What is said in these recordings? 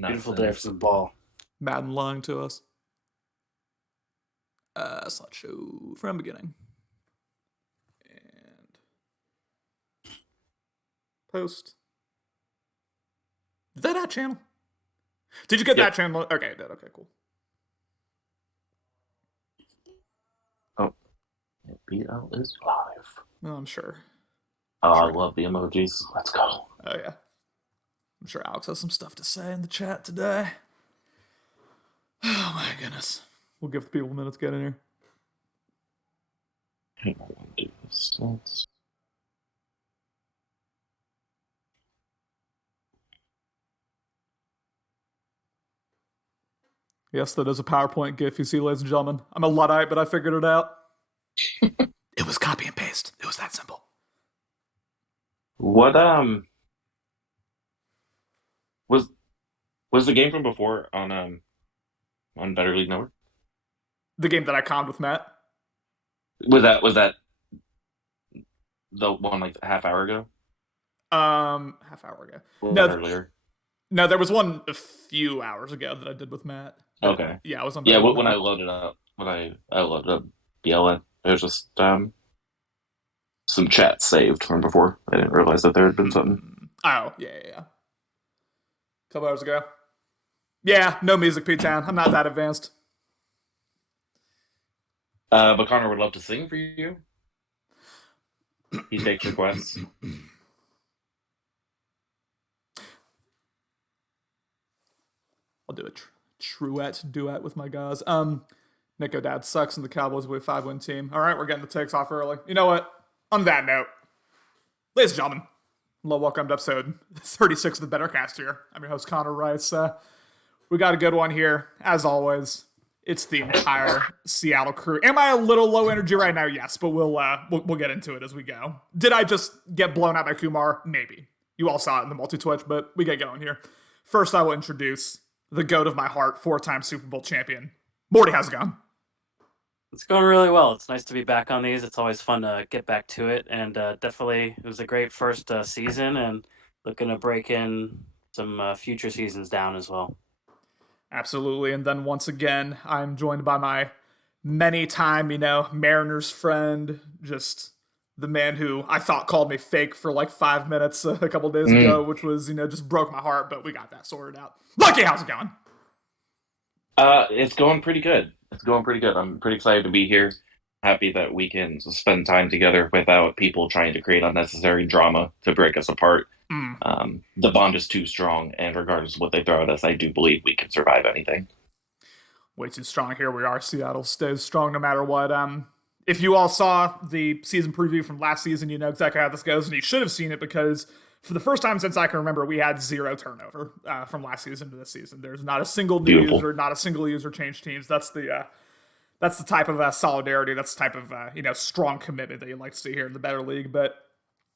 Beautiful day for some ball. Madden lying to us. Slideshow from beginning. And post. Is that channel? Did you get that channel? Okay, did. Okay, cool. Oh, BL is live. Oh, I'm sure. Oh, I love the emojis. Let's go. Oh, yeah. I'm sure Alex has some stuff to say in the chat today. Oh, my goodness. We'll give people a minute to get in here. I don't want to do this. Let's... Yes, that is a PowerPoint GIF you see, ladies and gentlemen. I'm a Luddite, but I figured it out. It was copy and paste. It was that simple. What was the game from before on Better League Network? The game that I conned with Matt. Was that the one like a half hour ago? Half hour ago. Or No, earlier. No, there was one a few hours ago that I did with Matt. Okay. Yeah, I was on. Yeah, when I loaded up, I loaded up BLN, there's just some chat saved from before. I didn't realize that there had been something. Oh, yeah. A couple hours ago. Yeah, no music, P-Town. I'm not that advanced. But Connor would love to sing for you. He takes requests. I'll do a truette duet with my guys. Nico Dad sucks and the Cowboys will be a 5-win team. All right, we're getting the takes off early. You know what? On that note, ladies and gentlemen, welcome to episode 36 of the BetterCast here. I'm your host, Connor Rice. We got a good one here, as always. It's the entire Seattle crew. Am I a little low energy right now? Yes, but we'll get into it as we go. Did I just get blown out by Kumar? Maybe. You all saw it in the multi-twitch, but we get going here. First, I will introduce the goat of my heart, 4-time Super Bowl champion. Morty, how's it going? It's going really well. It's nice to be back on these. It's always fun to get back to it. And definitely, it was a great first season and looking to break in some future seasons down as well. Absolutely. And then once again, I'm joined by my many-time, Mariners friend, just the man who I thought called me fake for like 5 minutes a couple days ago, which was, just broke my heart, but we got that sorted out. Lucky, how's it going? It's going pretty good. I'm pretty excited to be here. Happy that we can spend time together without people trying to create unnecessary drama to break us apart. The bond is too strong, and regardless of what they throw at us, I do believe we can survive anything. Way too strong. Here we are. Seattle stays strong no matter what. If you all saw the season preview from last season, you know exactly how this goes, and you should have seen it because for the first time since I can remember, we had 0 turnover from last season to this season. There's not a single new user, not a single user changed teams. That's the type of solidarity. That's the type of strong commitment that you like to see here in the Better League. But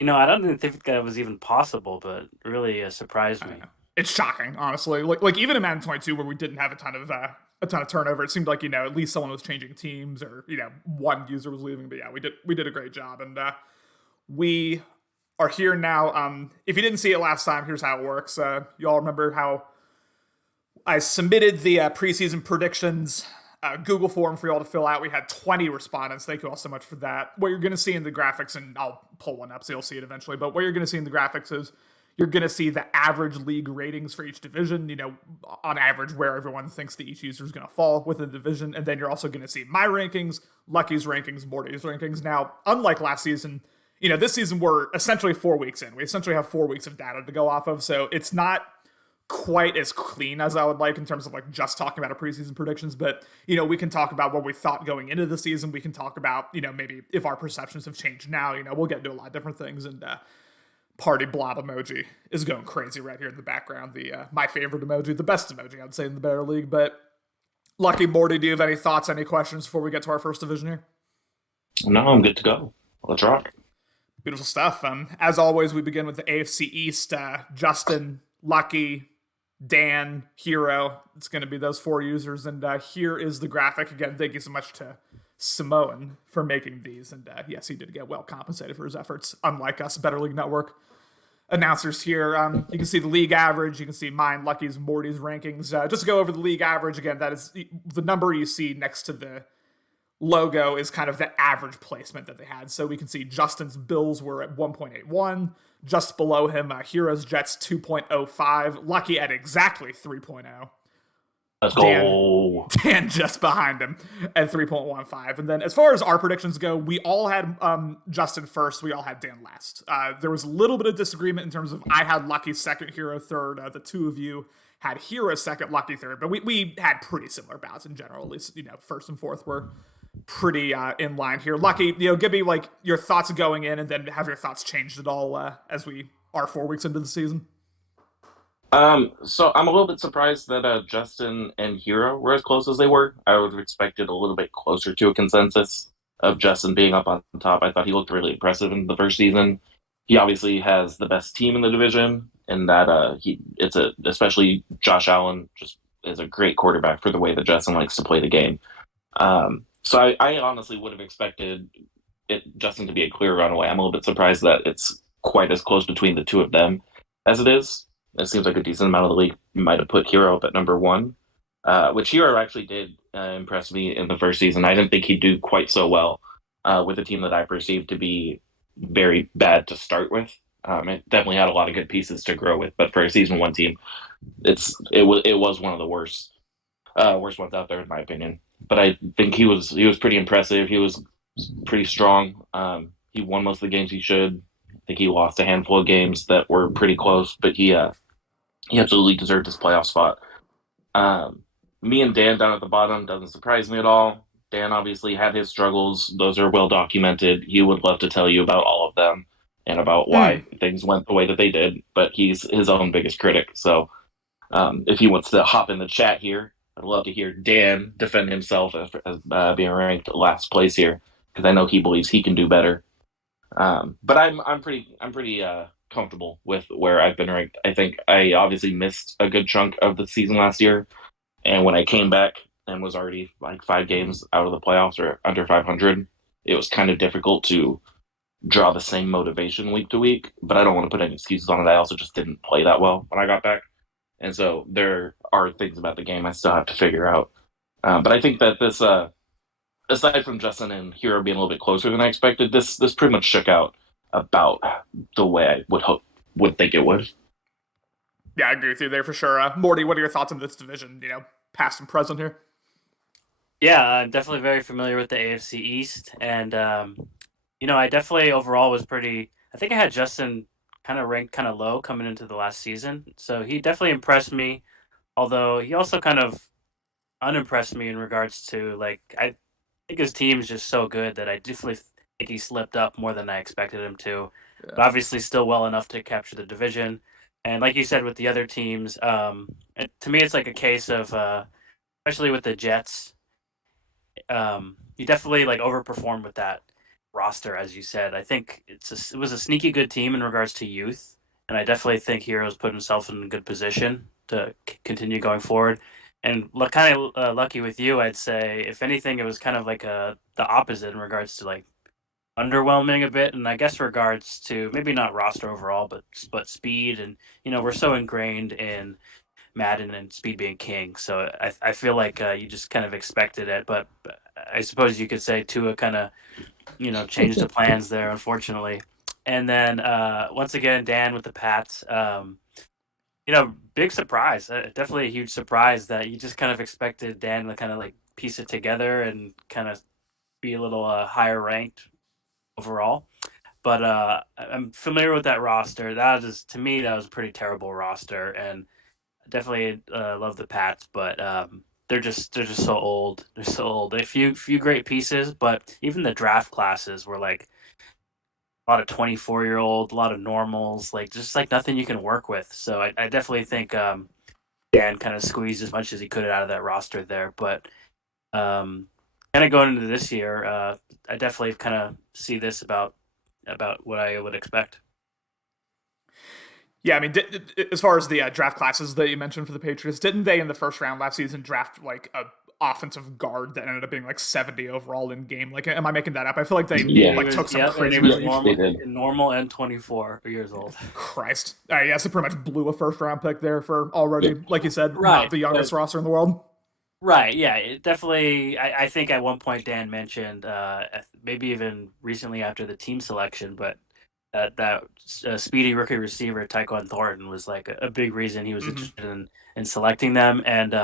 I don't think that was even possible, but really surprised me. It's shocking, honestly. Like even in Madden 22, where we didn't have a ton of turnover, it seemed like at least someone was changing teams, or one user was leaving. But yeah, we did a great job, and we are here now. If you didn't see it last time, here's how it works. You all remember how I submitted the preseason predictions Google form for you all to fill out. We had 20 respondents. Thank you all so much for that. What you're going to see in the graphics, and I'll pull one up so you'll see it eventually, but what you're going to see in the graphics is you're going to see the average league ratings for each division, on average where everyone thinks that each user is going to fall within the division, and then you're also going to see my rankings, Lucky's rankings, Morty's rankings. Now, unlike last season, this season we're essentially 4 weeks in. We essentially have 4 weeks of data to go off of, so it's not quite as clean as I would like in terms of just talking about our preseason predictions, but we can talk about what we thought going into the season. We can talk about maybe if our perceptions have changed now. We'll get into a lot of different things. And party blob emoji is going crazy right here in the background. The my favorite emoji, the best emoji I would say in the Better League. But Lucky, Morty, do you have any thoughts, any questions before we get to our first division here? No, I'm good to go. Let's rock. Beautiful stuff. As always, we begin with the AFC East. Justin, Lucky, Dan, Hero. It's going to be those 4 users. And here is the graphic. Again, thank you so much to Samoan for making these. And yes, he did get well compensated for his efforts, unlike us, Better League Network. announcers here. You can see the league average. You can see mine, Lucky's, Morty's rankings. Just to go over the league average again, that is the number you see next to the logo is kind of the average placement that they had. So we can see Justin's Bills were at 1.81. Just below him, Heroes Jets 2.05. Lucky at exactly 3.0. Let's Dan, go. Dan just behind him at 3.15. And then as far as our predictions go, we all had Justin first. We all had Dan last. There was a little bit of disagreement in terms of I had Lucky second, Hero third. The two of you had Hero second, Lucky third. But we had pretty similar bouts in general. At least, first and fourth were pretty in line here. Lucky, give me like your thoughts going in and then have your thoughts changed at all as we are 4 weeks into the season. So I'm a little bit surprised that Justin and Hero were as close as they were. I would have expected a little bit closer to a consensus of Justin being up on top. I thought he looked really impressive in the first season. He obviously has the best team in the division, and that especially Josh Allen just is a great quarterback for the way that Justin likes to play the game. So I honestly would have expected Justin to be a clear runaway. I'm a little bit surprised that it's quite as close between the two of them as it is. It seems like a decent amount of the league might have put Hero up at number one, which Hero actually did impress me in the first season. I didn't think he'd do quite so well with a team that I perceived to be very bad to start with. It definitely had a lot of good pieces to grow with, but for a season one team, it was one of the worst ones out there in my opinion. But I think he was pretty impressive. He was pretty strong. He won most of the games he should. I think he lost a handful of games that were pretty close, but he absolutely deserved his playoff spot. Me and Dan down at the bottom doesn't surprise me at all. Dan obviously had his struggles; those are well documented. He would love to tell you about all of them and about why things went the way that they did. But he's his own biggest critic. So if he wants to hop in the chat here, I'd love to hear Dan defend himself as being ranked last place here because I know he believes he can do better. But I'm pretty comfortable with where I've been ranked. I think I obviously missed a good chunk of the season last year, and when I came back and was already like 5 games out of the playoffs or under 500, it was kind of difficult to draw the same motivation week to week. But I don't want to put any excuses on it. I also just didn't play that well when I got back, and so there are things about the game I still have to figure out. But I think that this, aside from Justin and Hero being a little bit closer than I expected, this pretty much shook out about the way I would think it would. Yeah, I agree with you there for sure. Morty, what are your thoughts on this division? Past and present here. Yeah, I'm definitely very familiar with the AFC East, and I definitely overall was pretty. I think I had Justin kind of ranked kind of low coming into the last season, so he definitely impressed me. Although he also kind of unimpressed me in regards to like I think his team's just so good that I definitely think he slipped up more than I expected him to. Yeah. But obviously, still well enough to capture the division. And like you said with the other teams, to me, it's like a case of, especially with the Jets, you definitely like overperformed with that roster, as you said. I think it was a sneaky good team in regards to youth, and I definitely think Heroes put himself in a good position to continue going forward. And kind of lucky with you, I'd say. If anything, it was kind of like the opposite in regards to like underwhelming a bit, and I guess regards to maybe not roster overall, but speed, and we're so ingrained in Madden and speed being king. So I feel like you just kind of expected it, but I suppose you could say Tua kind of changed the plans there, unfortunately. And then once again, Dan with the Pats. Big surprise. Definitely a huge surprise that you just kind of expected Dan to kind of like piece it together and kind of be a little higher ranked overall. But I'm familiar with that roster. That is, to me, that was a pretty terrible roster, and definitely love the Pats, but they're just so old. They're so old. A few great pieces, but even the draft classes were like a lot of 24-year-old, a lot of normals, like just like nothing you can work with. So I definitely think Dan kind of squeezed as much as he could out of that roster there. But kind of going into this year, I definitely kind of see this about what I would expect. Yeah, I mean, as far as the draft classes that you mentioned for the Patriots, didn't they in the first round last season draft like offensive guard that ended up being like 70 overall in game. Like, am I making that up? I feel like they Yeah. like took some and crazy he was reach. They did. normal and 24 years old. Christ. Yeah, so pretty much blew a first round pick there for already, Yeah. like you said, Right, not the youngest but roster in the world. right, yeah, it definitely. I think at one point Dan mentioned, maybe even recently after the team selection, but that speedy rookie receiver Tyquan Thornton was like a big reason he was Mm-hmm. interested in selecting them. And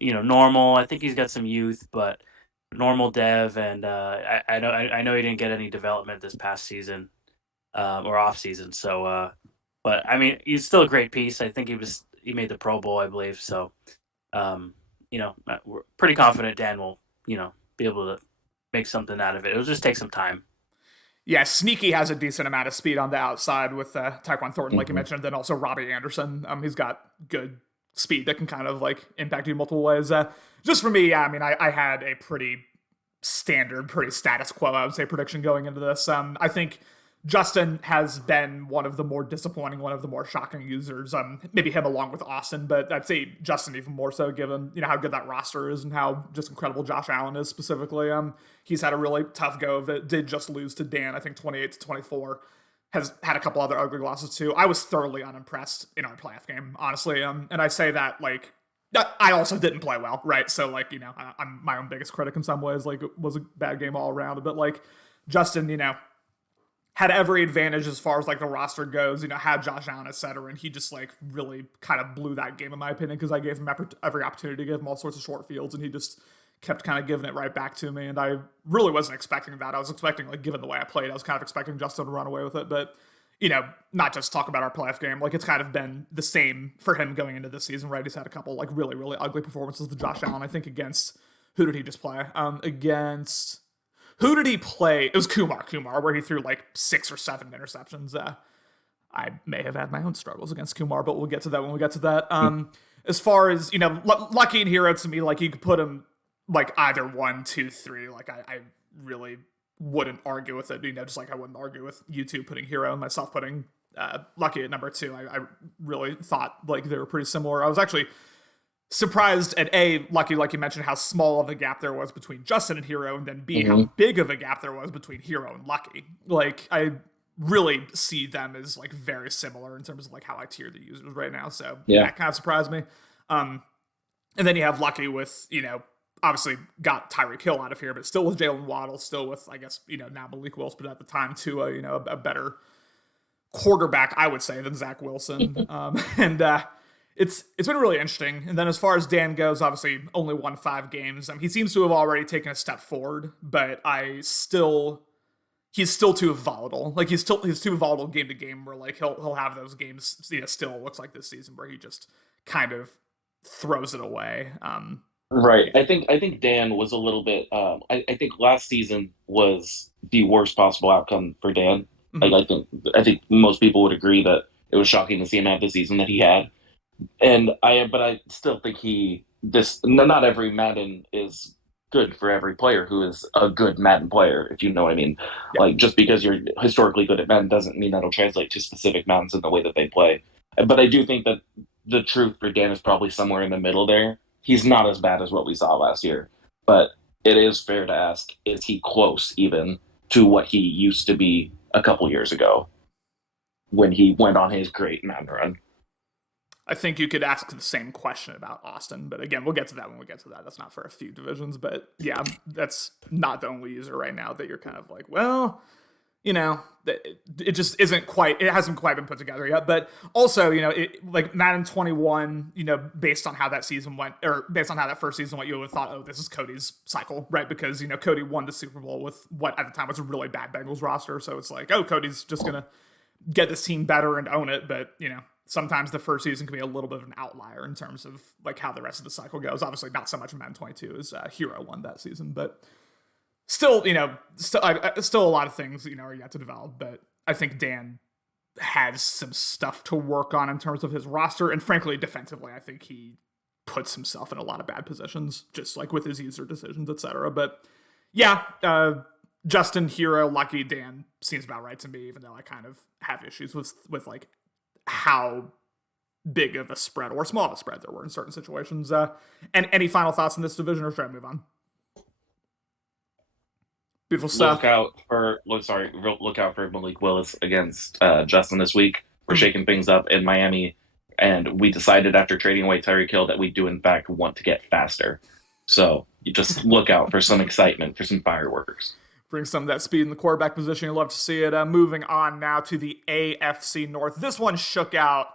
normal. I think he's got some youth, but normal dev. And I know he didn't get any development this past season or off season. So, but I mean, he's still a great piece. I think he made the Pro Bowl, I believe. So. Um, we're pretty confident Dan will, be able to make something out of it. It'll just take some time. Yeah, Sneaky has a decent amount of speed on the outside with Tyquan Thornton, like you Mhm. mentioned, and then also Robbie Anderson. He's got good speed that can kind of like impact you in multiple ways. Just for me, yeah, I mean, I had a pretty standard, pretty status quo, I would say, prediction going into this. I think Justin has been one of the more disappointing, one of the more shocking users. Maybe him along with Austin, but I'd say Justin even more so, given how good that roster is and how just incredible Josh Allen is specifically. He's had a really tough go of it. Did just lose to Dan, I think 28-24. Has had a couple other ugly losses too. I was thoroughly unimpressed in our playoff game, honestly. And I say that like I also didn't play well, right? So like I'm my own biggest critic in some ways. Like it was a bad game all around. But like Justin, had every advantage as far as like the roster goes, had Josh Allen, et cetera. And he just like really kind of blew that game in my opinion because I gave him every opportunity to give him all sorts of short fields and he just kept kind of giving it right back to me. And I really wasn't expecting that. I was expecting, like, given the way I played, I was kind of expecting Justin to run away with it. But, not just talk about our playoff game. Like, it's kind of been the same for him going into this season, right? He's had a couple like really, really ugly performances with Josh Allen. I think against, who did he just play? Against... Who did he play? It was Kumar, where he threw like 6 or 7 interceptions. I may have had my own struggles against Kumar, but we'll get to that when we get to that. As far as, Lucky and Hero, to me, like, you could put him like either 1, 2, 3. Like, I really wouldn't argue with it, just like I wouldn't argue with you two putting Hero and myself putting Lucky at number 2. I really thought like they were pretty similar. I was actually surprised at Lucky, like you mentioned, how small of a gap there was between Justin and Hero, and then B, how big of a gap there was between Hero and Lucky. Like, I really see them as like very similar in terms of like how I tier the users right now. So that kind of surprised me. And then you have Lucky with, obviously got Tyreek Hill out of here, but still with Jalen Waddle, still with, I guess, now Malik Willis, but at the time too, a better quarterback, I would say, than Zach Wilson. And it's been really interesting. And then as far as Dan goes, obviously only won 5 games. He seems to have already taken a step forward, but he's still too volatile. Like he's too volatile game to game where like he'll have those games, still looks like this season where he just kind of throws it away. Right. I think Dan was a little bit. I think last season was the worst possible outcome for Dan. Mm-hmm. Like I think most people would agree that it was shocking to see him have the season that he had. But I still think not every Madden is good for every player who is a good Madden player, if you know what I mean. Yeah. Like, just because you're historically good at Madden doesn't mean that'll translate to specific Maddens in the way that they play. But I do think that the truth for Dan is probably somewhere in the middle there. He's not as bad as what we saw last year, but it is fair to ask, is he close even to what he used to be a couple years ago when he went on his great Madden run? I think you could ask the same question about Austin, but again, we'll get to that when we get to that. That's not for a few divisions, but yeah, that's not the only user right now that you're kind of like, well, it just isn't quite, it hasn't quite been put together yet. But also, like Madden 21, based on how that season went, or based on how that first season went, you would have thought, oh, this is Cody's cycle, right? Because, Cody won the Super Bowl with what at the time was a really bad Bengals roster. So it's like, oh, Cody's just going to get this team better and own it. But, sometimes the first season can be a little bit of an outlier in terms of like how the rest of the cycle goes. Obviously, not so much in Madden 22 as Hero won that season, but still, still a lot of things are yet to develop. But I think Dan has some stuff to work on in terms of his roster, and frankly, defensively, I think he puts himself in a lot of bad positions, just like with his user decisions, etc. But yeah, Justin, Hero, Lucky, Dan seems about right to me, even though I kind of have issues with like how big of a spread or small of a spread there were in certain situations. And any final thoughts on this division, or should I move on? Beautiful stuff. Look out for Malik Willis against Justin this week. We're Mhm. shaking things up in Miami, and we decided after trading away Tyreek Hill that we do in fact want to get faster. So you just look out for some excitement, for some fireworks. Bring some of that speed in the quarterback position. You'd love to see it. Moving on now to the AFC North. This one shook out,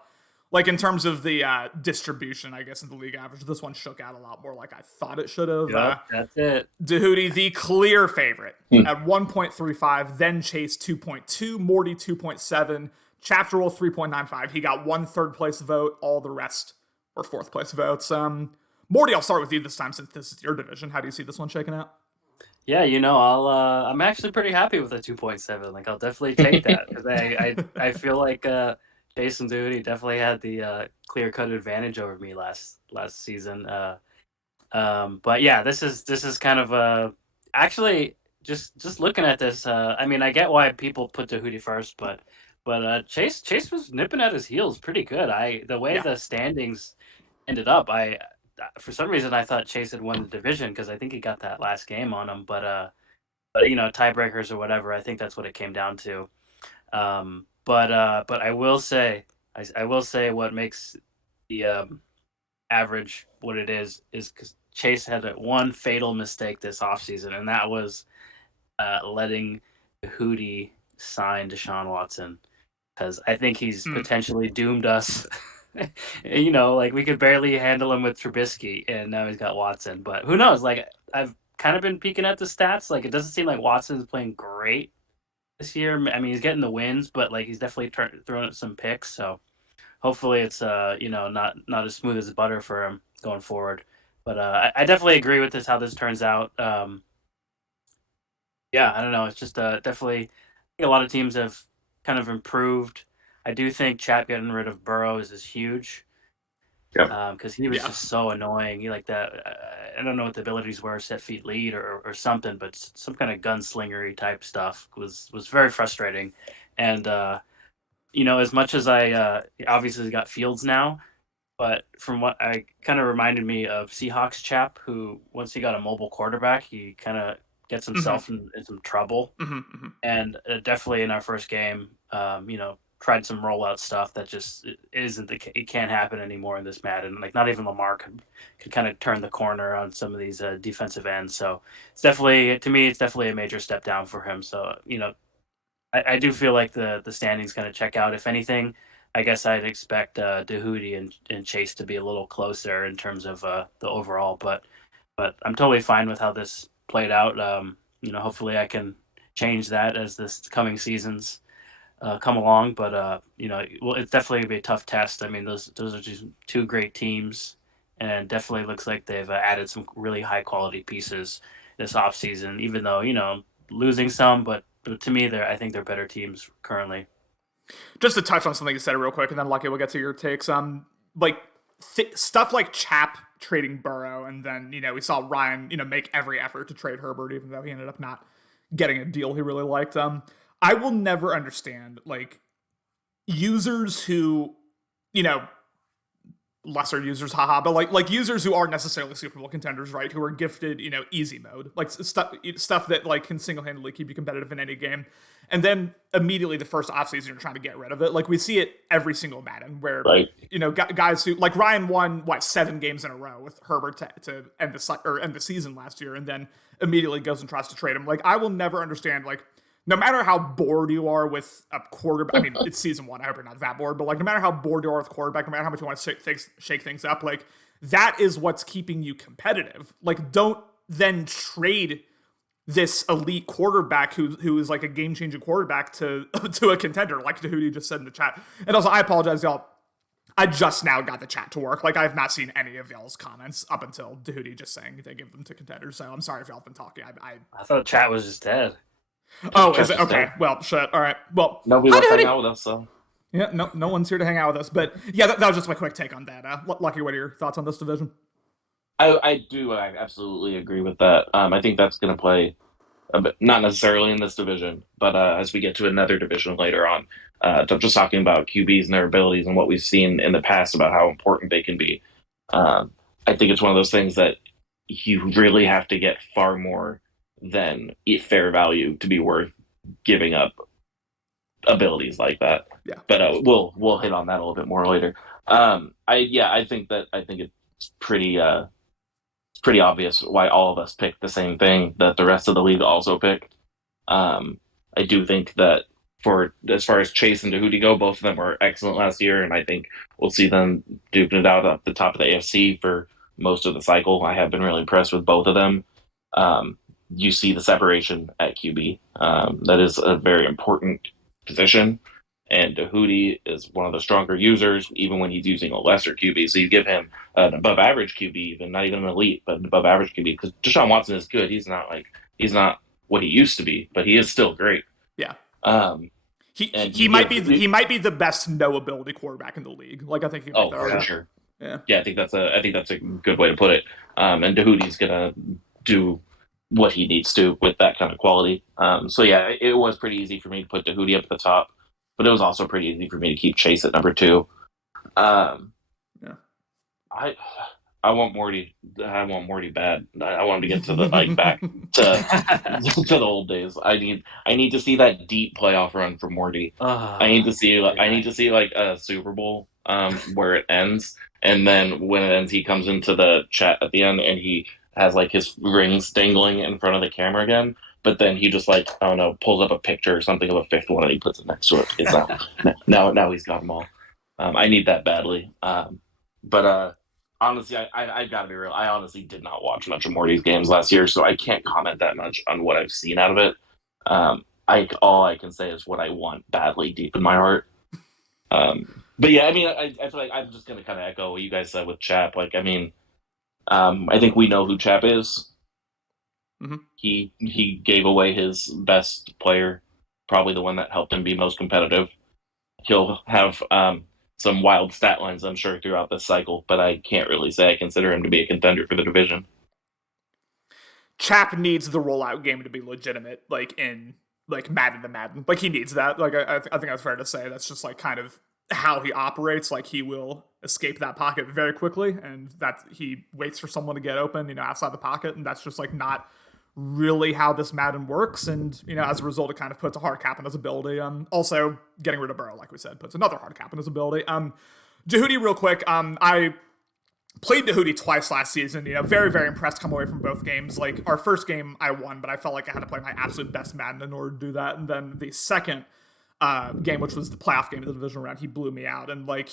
like in terms of the distribution, I guess, in the league average. This one shook out a lot more like I thought it should have. Yep, that's it. Dahootie, the clear favorite Hmm. at 1.35, then Chase 2.2, Morty 2.7, Chapter Roll 3.95. He got 1/3 place vote. All the rest were 4th place votes. Morty, I'll start with you this time since this is your division. How do you see this one shaking out? Yeah, I'm actually pretty happy with the 2.7. Like, I'll definitely take that because I feel like Jason Duty definitely had the clear cut advantage over me last season. But yeah, this is kind of actually just looking at this. I mean, I get why people put Tahuti first, but Chase was nipping at his heels pretty good. The way Yeah. the standings ended up, I for some reason I thought Chase had won the division because I think he got that last game on him, but tiebreakers or whatever. I think that's what it came down to. But I will say, I will say what makes the average what it is because Chase had one fatal mistake this offseason, and that was letting Hootie sign Deshaun Watson because I think he's potentially doomed us. Like we could barely handle him with Trubisky, and now he's got Watson. But who knows? Like I've kind of been peeking at the stats. Like it doesn't seem like Watson's playing great this year. I mean, he's getting the wins, but like he's definitely throwing out some picks. So hopefully it's not as smooth as butter for him going forward. But I definitely agree with this how this turns out. Yeah, I don't know. It's just definitely I think a lot of teams have kind of improved. I do think Chat getting rid of Burrows is huge Yep. because he was Yeah. just so annoying. He like that. I don't know what the abilities were, set feet lead or something, but some kind of gunslingery type stuff was very frustrating. And as much as I obviously got Fields now, but from what I kind of reminded me of Seahawks chap who once he got a mobile quarterback, he kind of gets himself in some trouble. And definitely in our first game, tried some rollout stuff that just isn't it can't happen anymore in this Madden. Like not even Lamar could kind of turn the corner on some of these defensive ends. So it's definitely a major step down for him. So I do feel like the standings going to check out. If anything, I guess I'd expect Dahootie and Chase to be a little closer in terms of the overall. But I'm totally fine with how this played out. Hopefully I can change that as this coming seasons come along. But well, it's definitely be a tough test. I mean, those are just two great teams, and definitely looks like they've added some really high quality pieces this offseason, even though losing some, but to me, I think they're better teams currently. Just to touch on something you said real quick, and then Lucky, we'll get to your takes. Like stuff like Chap trading Burrow, and then we saw Ryan make every effort to trade Herbert, even though he ended up not getting a deal he really liked. I will never understand like users who lesser users, haha, but like users who aren't necessarily Super Bowl contenders, right? Who are gifted, easy mode, like stuff that like can single handedly keep you competitive in any game, and then immediately the first offseason you're trying to get rid of it. Like we see it every single Madden, where Right. guys who like Ryan won 7 games in a row with Herbert to end the season last year, and then immediately goes and tries to trade him. Like I will never understand like. No matter how bored you are with a quarterback, I mean, it's season 1. I hope you're not that bored, but like, no matter how bored you are with quarterback, no matter how much you want to shake things up, like that is what's keeping you competitive. Like, don't then trade this elite quarterback who is like a game changing quarterback to a contender, like Dahootie just said in the chat. And also, I apologize, y'all. I just now got the chat to work. Like, I've not seen any of y'all's comments up until Dahootie just saying they give them to contenders. So I'm sorry if y'all have been talking. I thought chat was just dead. Oh, is it? Okay. Well, shit. All right. Well, Nobody wants to hang out with us, so. Yeah, no one's here to hang out with us. But yeah, that was just my quick take on that. Lucky, what are your thoughts on this division? I absolutely agree with that. I think that's going to play but not necessarily in this division, but as we get to another division later on. Just talking about QBs and their abilities and what we've seen in the past about how important they can be. Um, I think it's one of those things that you really have to get far more than fair value to be worth giving up abilities like that. Yeah. But we'll hit on that a little bit more later. I think it's pretty obvious why all of us picked the same thing that the rest of the league also picked. Um, I do think that for as far as Chase and Tahuti go, both of them were excellent last year, and I think we'll see them duking it out at the top of the AFC for most of the cycle. I have been really impressed with both of them. Um, you see the separation at QB. That is a very important position. And Tahuti is one of the stronger users, even when he's using a lesser QB. So you give him an above average QB, even not even an elite, but an above average QB. Because Deshaun Watson is good. He's not what he used to be, but he is still great. Yeah. Um, and He might be the best no ability quarterback in the league. Like I think you make that for argument. sure. Yeah. Yeah, I think that's a good way to put it. And Tahuti's gonna do what he needs to with that kind of quality. So yeah, it was pretty easy for me to put Tahuti up at the top, but it was also pretty easy for me to keep Chase at number two. Um, Yeah. I I want Morty. I want Morty bad. I want him to get to the back to the old days. I need to see that deep playoff run for Morty. I need to see like a Super Bowl where it ends, and then when it ends, he comes into the chat at the end and he has like his rings dangling in front of the camera again. But then he just like I don't know pulls up a picture or something of a fifth one and he puts it next to it. It's now he's got them all. I need that badly. But honestly, I've got to be real. I honestly did not watch much of Morty's games last year, so I can't comment that much on what I've seen out of it. All I can say is what I want badly deep in my heart. But yeah, I mean, I feel like I'm just gonna kind of echo what you guys said with Chap. Like, I mean, I think we know who Chap is. Mm-hmm. He gave away his best player, probably the one that helped him be most competitive. He'll have some wild stat lines, I'm sure, throughout this cycle, but I can't really say I consider him to be a contender for the division. Chap needs the rollout game to be legitimate, like in like Madden to Madden. Like he needs that. Like I think that's fair to say. That's just like kind of how he operates. Like he will escape that pocket very quickly, and that he waits for someone to get open, outside the pocket, and that's just like not really how this Madden works. And as a result, it kind of puts a hard cap on his ability. Also getting rid of Burrow, like we said, puts another hard cap on his ability. Jehudi, real quick. I played Tahuti twice last season. Very, very impressed coming away from both games. Like, our first game, I won, but I felt like I had to play my absolute best Madden in order to do that. And then the second game, which was the playoff game of the divisional round, he blew me out. And, like,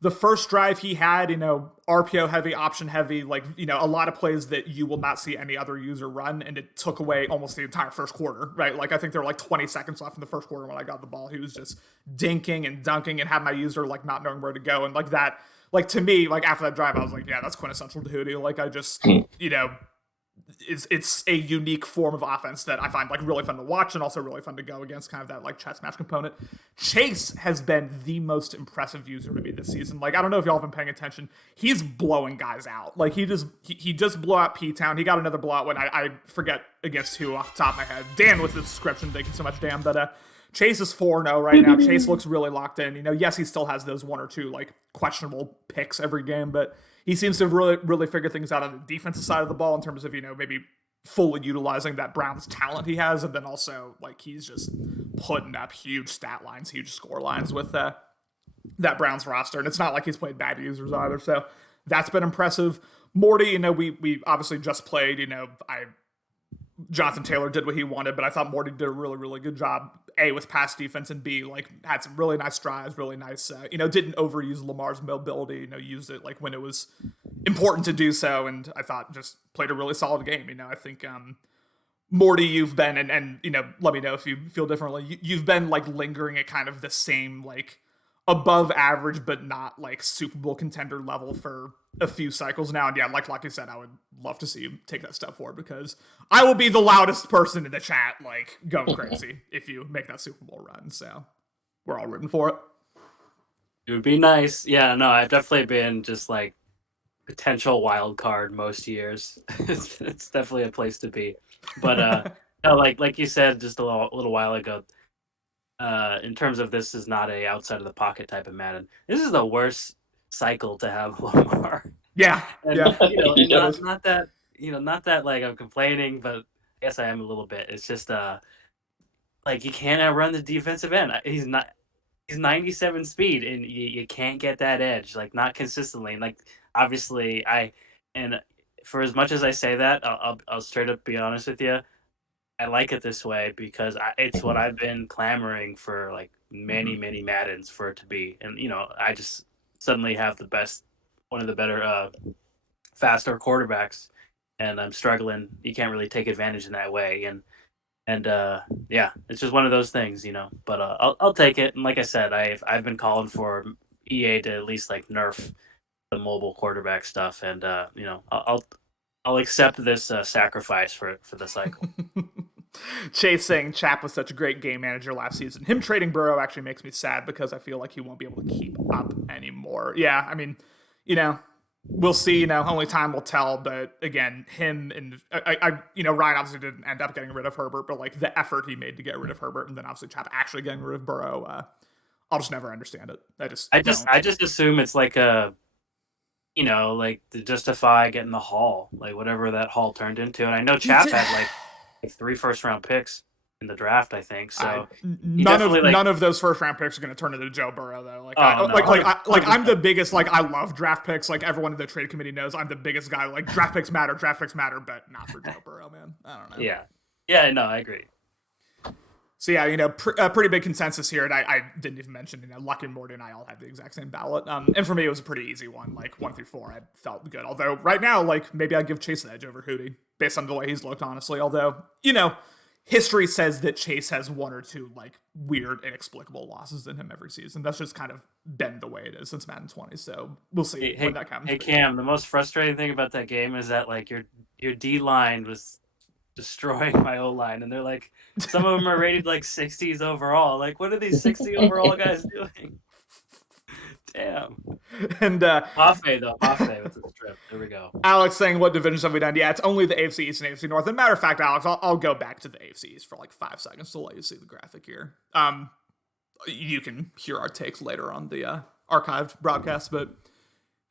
the first drive he had, RPO heavy, option heavy, like, a lot of plays that you will not see any other user run. And it took away almost the entire first quarter, right? Like, I think there were like 20 seconds left in the first quarter when I got the ball. He was just dinking and dunking and had my user, like, not knowing where to go. And, like, that, like, to me, like, after that drive, I was like, yeah, that's quintessential Tahuti. Like, I just, it's a unique form of offense that I find, like, really fun to watch and also really fun to go against, kind of that, like, chess match component. Chase has been the most impressive user to me this season. Like, I don't know if y'all have been paying attention. He's blowing guys out. Like, he just blew out P-Town. He got another blowout when I forget against who off the top of my head. Dan with the description. Thank you so much, Dan. But, Chase is 4-0 right now. Chase looks really locked in. Yes, he still has those one or two like questionable picks every game, but he seems to have really, really figured things out on the defensive side of the ball in terms of, maybe fully utilizing that Browns talent he has, and then also like he's just putting up huge stat lines, huge score lines with that Browns roster. And it's not like he's played bad users either. So that's been impressive. Morty, we obviously just played, Jonathan Taylor did what he wanted, but I thought Morty did a really, really good job. A, with pass defense, and B, like, had some really nice drives, really nice, didn't overuse Lamar's mobility, used it, like, when it was important to do so, and I thought just played a really solid game. I think, Morty, you've been, and let me know if you feel differently, you've been, like, lingering at kind of the same, like, above average, but not, like, Super Bowl contender level for a few cycles now. And yeah, like you said, I would love to see you take that step forward, because I will be the loudest person in the chat, like, going crazy if you make that Super Bowl run. So we're all rooting for it. It would be nice. Yeah, no, I've definitely been just like potential wild card most years. It's definitely a place to be. But No, like you said just a little while ago, in terms of this is not a outside of the pocket type of Madden. This is the worst cycle to have Lamar. Yeah, And yeah, and it not is. not that not that like I'm complaining, but I guess I am a little bit. It's just like you can't outrun the defensive end. He's 97 speed and you can't get that edge, like not consistently. And like obviously and for as much as I say that, I'll straight up be honest with you. I like it this way because it's what I've been clamoring for like Mm-hmm. many Maddens for it to be. And I just suddenly have one of the better faster quarterbacks, and I'm struggling. You can't really take advantage in that way, and yeah, it's just one of those things. But I'll take it. And like I said, I've been calling for EA to at least like nerf the mobile quarterback stuff, and I'll accept this sacrifice for the cycle. Chase saying Chap was such a great game manager last season. Him trading Burrow actually makes me sad because I feel like he won't be able to keep up anymore. Yeah, I mean, you know, we'll see. Only time will tell. But again, him and Ryan obviously didn't end up getting rid of Herbert, but like the effort he made to get rid of Herbert, and then obviously Chap actually getting rid of Burrow. I'll just never understand it. I just I just don't. I just assume it's like like to justify getting the haul, like whatever that haul turned into. And I know He Chap did. had like 3 first round picks in the draft, I think. I So he none definitely of like, none of those first round picks are going to turn into Joe Burrow though. Like I oh no, like like I, like I'm the 100%. biggest like I love draft picks. Like everyone in the trade committee knows I'm the biggest guy. Like draft picks matter, but not for Joe Burrow, man. I don't know. Yeah, yeah, no, I agree. So yeah, pretty big consensus here, and I didn't even mention, Luck and Morty and I all had the exact same ballot. And for me, it was a pretty easy one, like 1 through 4. I felt good. Although right now, like maybe I'd give Chase the edge over Hootie based on the way he's looked, honestly. Although history says that Chase has one or two like weird, inexplicable losses in him every season. That's just kind of been the way it is since Madden 20. So we'll see Hey, when hey, that comes. hey, But yeah. Cam. The most frustrating thing about that game is that like your D line was destroying my O line, and they're like some of them are rated like 60s overall. Like, what are these 60 overall guys doing? Damn. And Mafe though, Mafe with the strip. There we go. Alex saying, what divisions have we done? Yeah, it's only the AFC East and AFC North. And matter of fact, Alex, I'll go back to the AFC East for like 5 seconds to let you see the graphic here. You can hear our takes later on the archived broadcast, but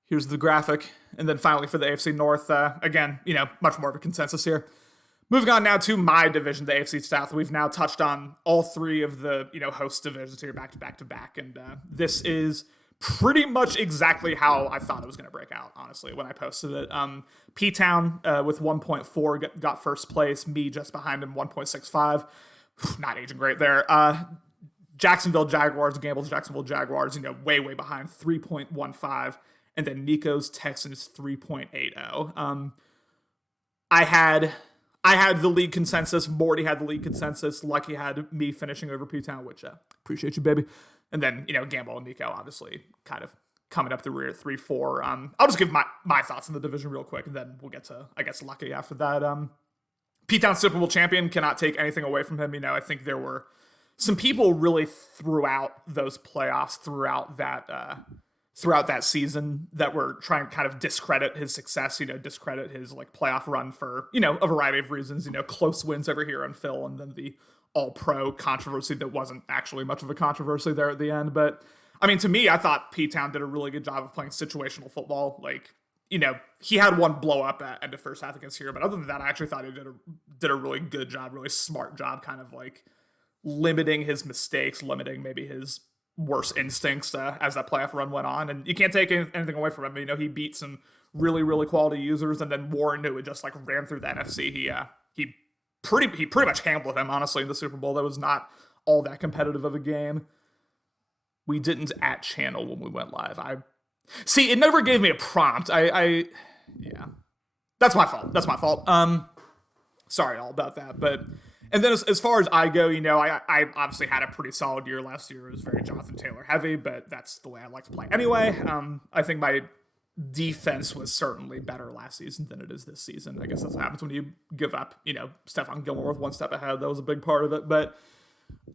here's the graphic. And then finally for the AFC North, again, much more of a consensus here. Moving on now to my division, the AFC South. We've now touched on all three of the host divisions here back to back to back, and this is pretty much exactly how I thought it was going to break out. Honestly, when I posted it, P Town with 1.4 got first place. Me just behind him, 1.65. Not aging great there. Jacksonville Jaguars, Gamble's Jacksonville Jaguars, way behind, 3.15, and then Nico's Texans 3.80. I had the league consensus. Morty had the league consensus. Lucky had me finishing over P-Town, which appreciate you, baby. And then, Gamble and Nico obviously kind of coming up the rear at 3-4. I'll just give my thoughts on the division real quick, and then we'll get to, I guess, Lucky after that. P-Town Super Bowl champion, cannot take anything away from him. I think there were some people really throughout those playoffs, throughout that season that were trying to kind of discredit his success, discredit his like playoff run for, a variety of reasons, close wins over here on Phil, and then the all-pro controversy that wasn't actually much of a controversy there at the end. But I mean, to me, I thought P-Town did a really good job of playing situational football. Like, he had one blow up at end of first half against here, but other than that, I actually thought he did a really good job, really smart job, kind of like limiting his mistakes, limiting maybe his worst instincts as that playoff run went on. And you can't take anything away from him. He beat some really, really quality users, and then Warren, who had just like ran through the NFC, he pretty much handled him, honestly, in the Super Bowl. That was not all that competitive of a game. We didn't at channel when we went live. It never gave me a prompt. Yeah. That's my fault. Sorry all about that. But and then as far as I go, I obviously had a pretty solid year last year. It was very Jonathan Taylor heavy, but that's the way I like to play anyway. I think my defense was certainly better last season than it is this season. I guess that's what happens when you give up, Stephon Gilmore with one step ahead. That was a big part of it. But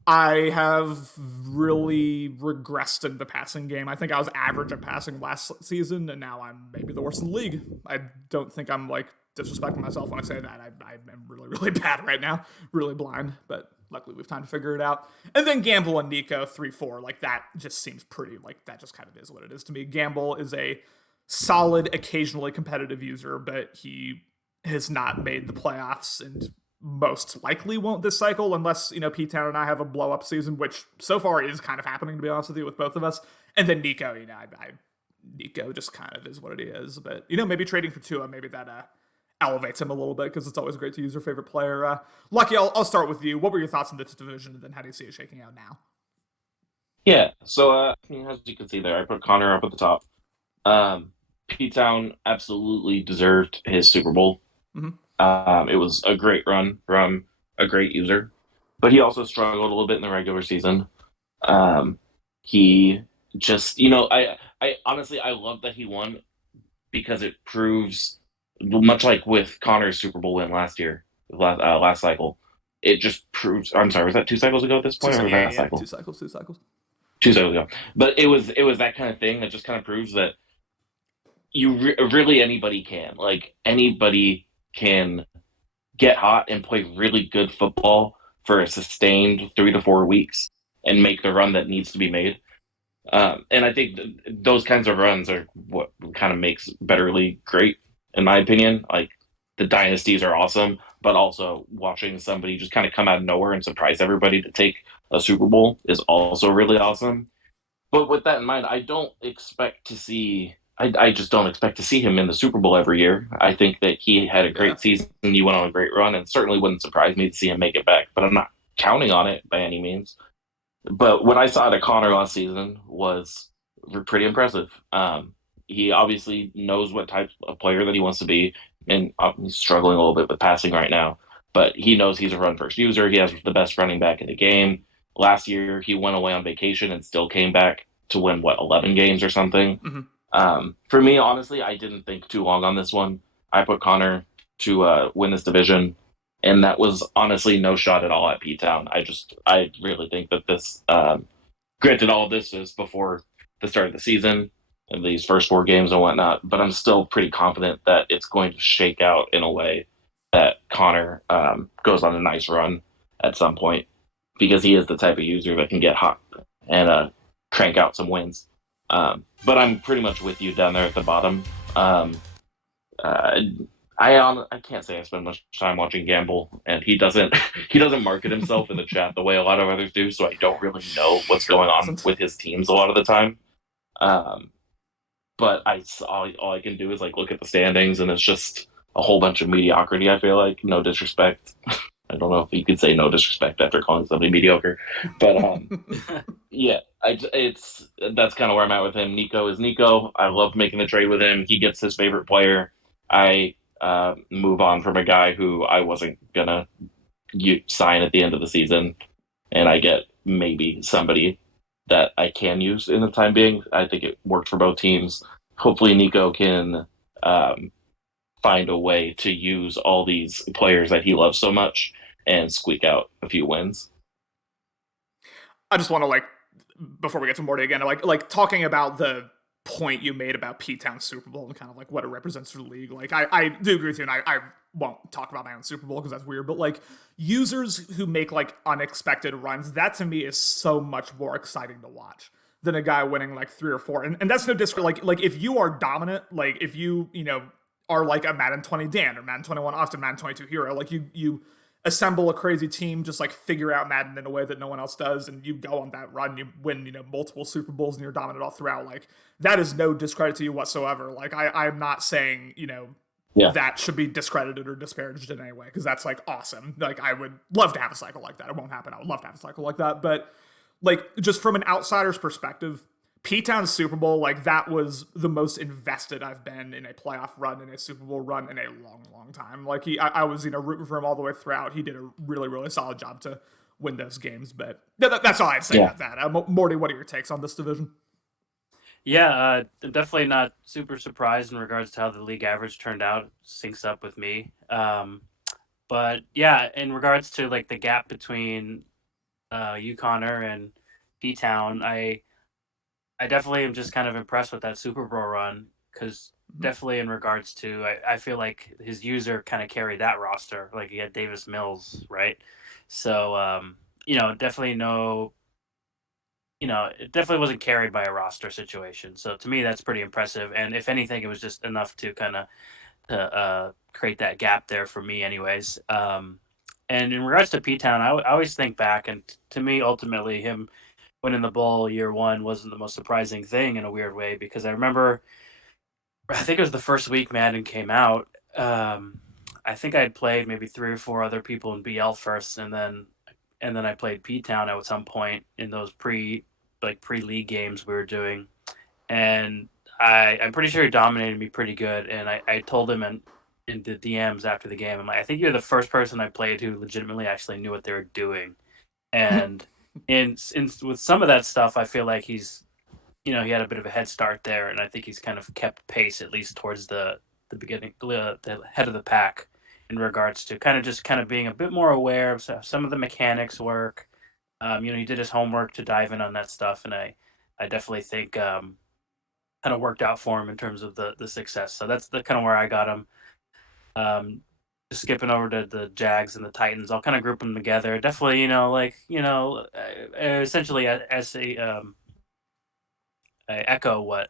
I have really regressed in the passing game. I think I was average at passing last season, and now I'm maybe the worst in the league. I don't think I'm like disrespecting myself when I say that. I am really, really bad right now, really blind, but luckily we have time to figure it out. And then Gamble and Nico 3-4, like that just seems pretty, like that just kind of is what it is to me. Gamble is a solid, occasionally competitive user, but he has not made the playoffs and most likely won't this cycle unless, P Town and I have a blow up season, which so far is kind of happening, to be honest with you, with both of us. And then Nico, Nico just kind of is what it is. But, maybe trading for Tua, maybe that elevates him a little bit because it's always great to use your favorite player. Lucky, I'll start with you. What were your thoughts on this division, and then how do you see it shaking out now? Yeah, so as you can see there, I put Connor up at the top. P-Town absolutely deserved his Super Bowl. Mm-hmm. It was a great run from a great user, but he also struggled a little bit in the regular season. He just, I honestly, I love that he won because it proves, much like with Connor's Super Bowl win last year, last cycle, it just proves. I'm sorry, was that 2 cycles ago at this point, or was that Yeah, last cycle? 2 cycles, 2 cycles. 2 cycles ago, but it was that kind of thing that just kind of proves that really anybody can, like anybody can get hot and play really good football for a sustained 3 to 4 weeks and make the run that needs to be made. And I think those kinds of runs are what kind of makes Better League great, in my opinion. Like the dynasties are awesome, but also watching somebody just kind of come out of nowhere and surprise everybody to take a Super Bowl is also really awesome. But with that in mind, I don't expect to see. I just don't expect to see him in the Super Bowl every year. I think that he had a Yeah. great season. He went on a great run, and certainly wouldn't surprise me to see him make it back. But I'm not counting on it by any means. But what I saw at Connor last season was pretty impressive. He obviously knows what type of player that he wants to be, and he's struggling a little bit with passing right now. But he knows he's a run first user. He has the best running back in the game. Last year, he went away on vacation and still came back to win 11 games or something. Mm-hmm. For me, honestly, I didn't think too long on this one. I put Connor to win this division, and that was honestly no shot at all at P Town. I really think that this, granted, all of this is before the start of the season and these first 4 games and whatnot, but I'm still pretty confident that it's going to shake out in a way that Connor goes on a nice run at some point because he is the type of user that can get hot and crank out some wins. But I'm pretty much with you down there at the bottom. Uh, I can't say I spend much time watching Gamble, and he doesn't he doesn't market himself in the chat the way a lot of others do, so I don't really know what's Sure going on doesn't. with his teams a lot of the time. Um, but all I can do is like look at the standings, and it's just a whole bunch of mediocrity. I feel like no disrespect. I don't know if you could say no disrespect after calling somebody mediocre, but yeah, it's that's kind of where I'm at with him. Nico is Nico. I love making the trade with him. He gets his favorite player. I move on from a guy who I wasn't gonna sign at the end of the season, and I get maybe somebody that I can use in the time being. I think it worked for both teams. Hopefully, Nico can find a way to use all these players that he loves so much and squeak out a few wins. I just want to before we get to Morty again, like talking about the point you made about P Town Super Bowl and kind of like what it represents for the league. Like I do agree with you, and I won't talk about my own Super Bowl because that's weird. But like users who make like unexpected runs, that to me is so much more exciting to watch than a guy winning like 3 or 4. And that's no disrespect. Like if you are dominant, like if you are like a Madden 20 Dan or Madden 21 Austin, Madden 22 Hero, like you assemble a crazy team, just like figure out Madden in a way that no one else does, and you go on that run, you win, multiple Super Bowls, and you're dominant all throughout. Like that is no discredit to you whatsoever. Like I'm not saying Yeah. that should be discredited or disparaged in any way because that's like awesome. Like I would love to have a cycle like that. It won't happen. I would love to have a cycle like that, but like just from an outsider's perspective, P-Town's Super Bowl, like that was the most invested I've been in a playoff run, in a Super Bowl run in a long, long time. Like I was, rooting for him all the way throughout. He did a really, really solid job to win those games. But that's all I'd say about that. Morty, what are your takes on this division? Yeah, definitely not super surprised in regards to how the league average turned out. Syncs up with me. But yeah, in regards to like the gap between you, Connor, and P Town, I definitely am just kind of impressed with that Super Bowl run because definitely in regards to, I feel like his user kind of carried that roster. Like he had Davis Mills, right? So, definitely no, it definitely wasn't carried by a roster situation. So to me, that's pretty impressive. And if anything, it was just enough to kind of create that gap there for me, anyways. And in regards to P Town, I always think back, and to me, ultimately, him winning the bowl year one wasn't the most surprising thing in a weird way because I remember, I think it was the first week Madden came out. I think I had played maybe three or four other people in BL first, and then I played P Town at some point in those pre league games we were doing, and I'm pretty sure he dominated me pretty good. And I told him in the DMs after the game, I'm like, I think you're the first person I played who legitimately actually knew what they were doing. And in with some of that stuff, I feel like he had a bit of a head start there, and I think he's kind of kept pace at least towards the beginning, the head of the pack in regards to kind of being a bit more aware of some of the mechanics work. He did his homework to dive in on that stuff, and I definitely think kind of worked out for him in terms of the success. So that's the kind of where I got him. Um, just skipping over to the Jags and the Titans, I'll kind of group them together. Definitely, essentially as I echo what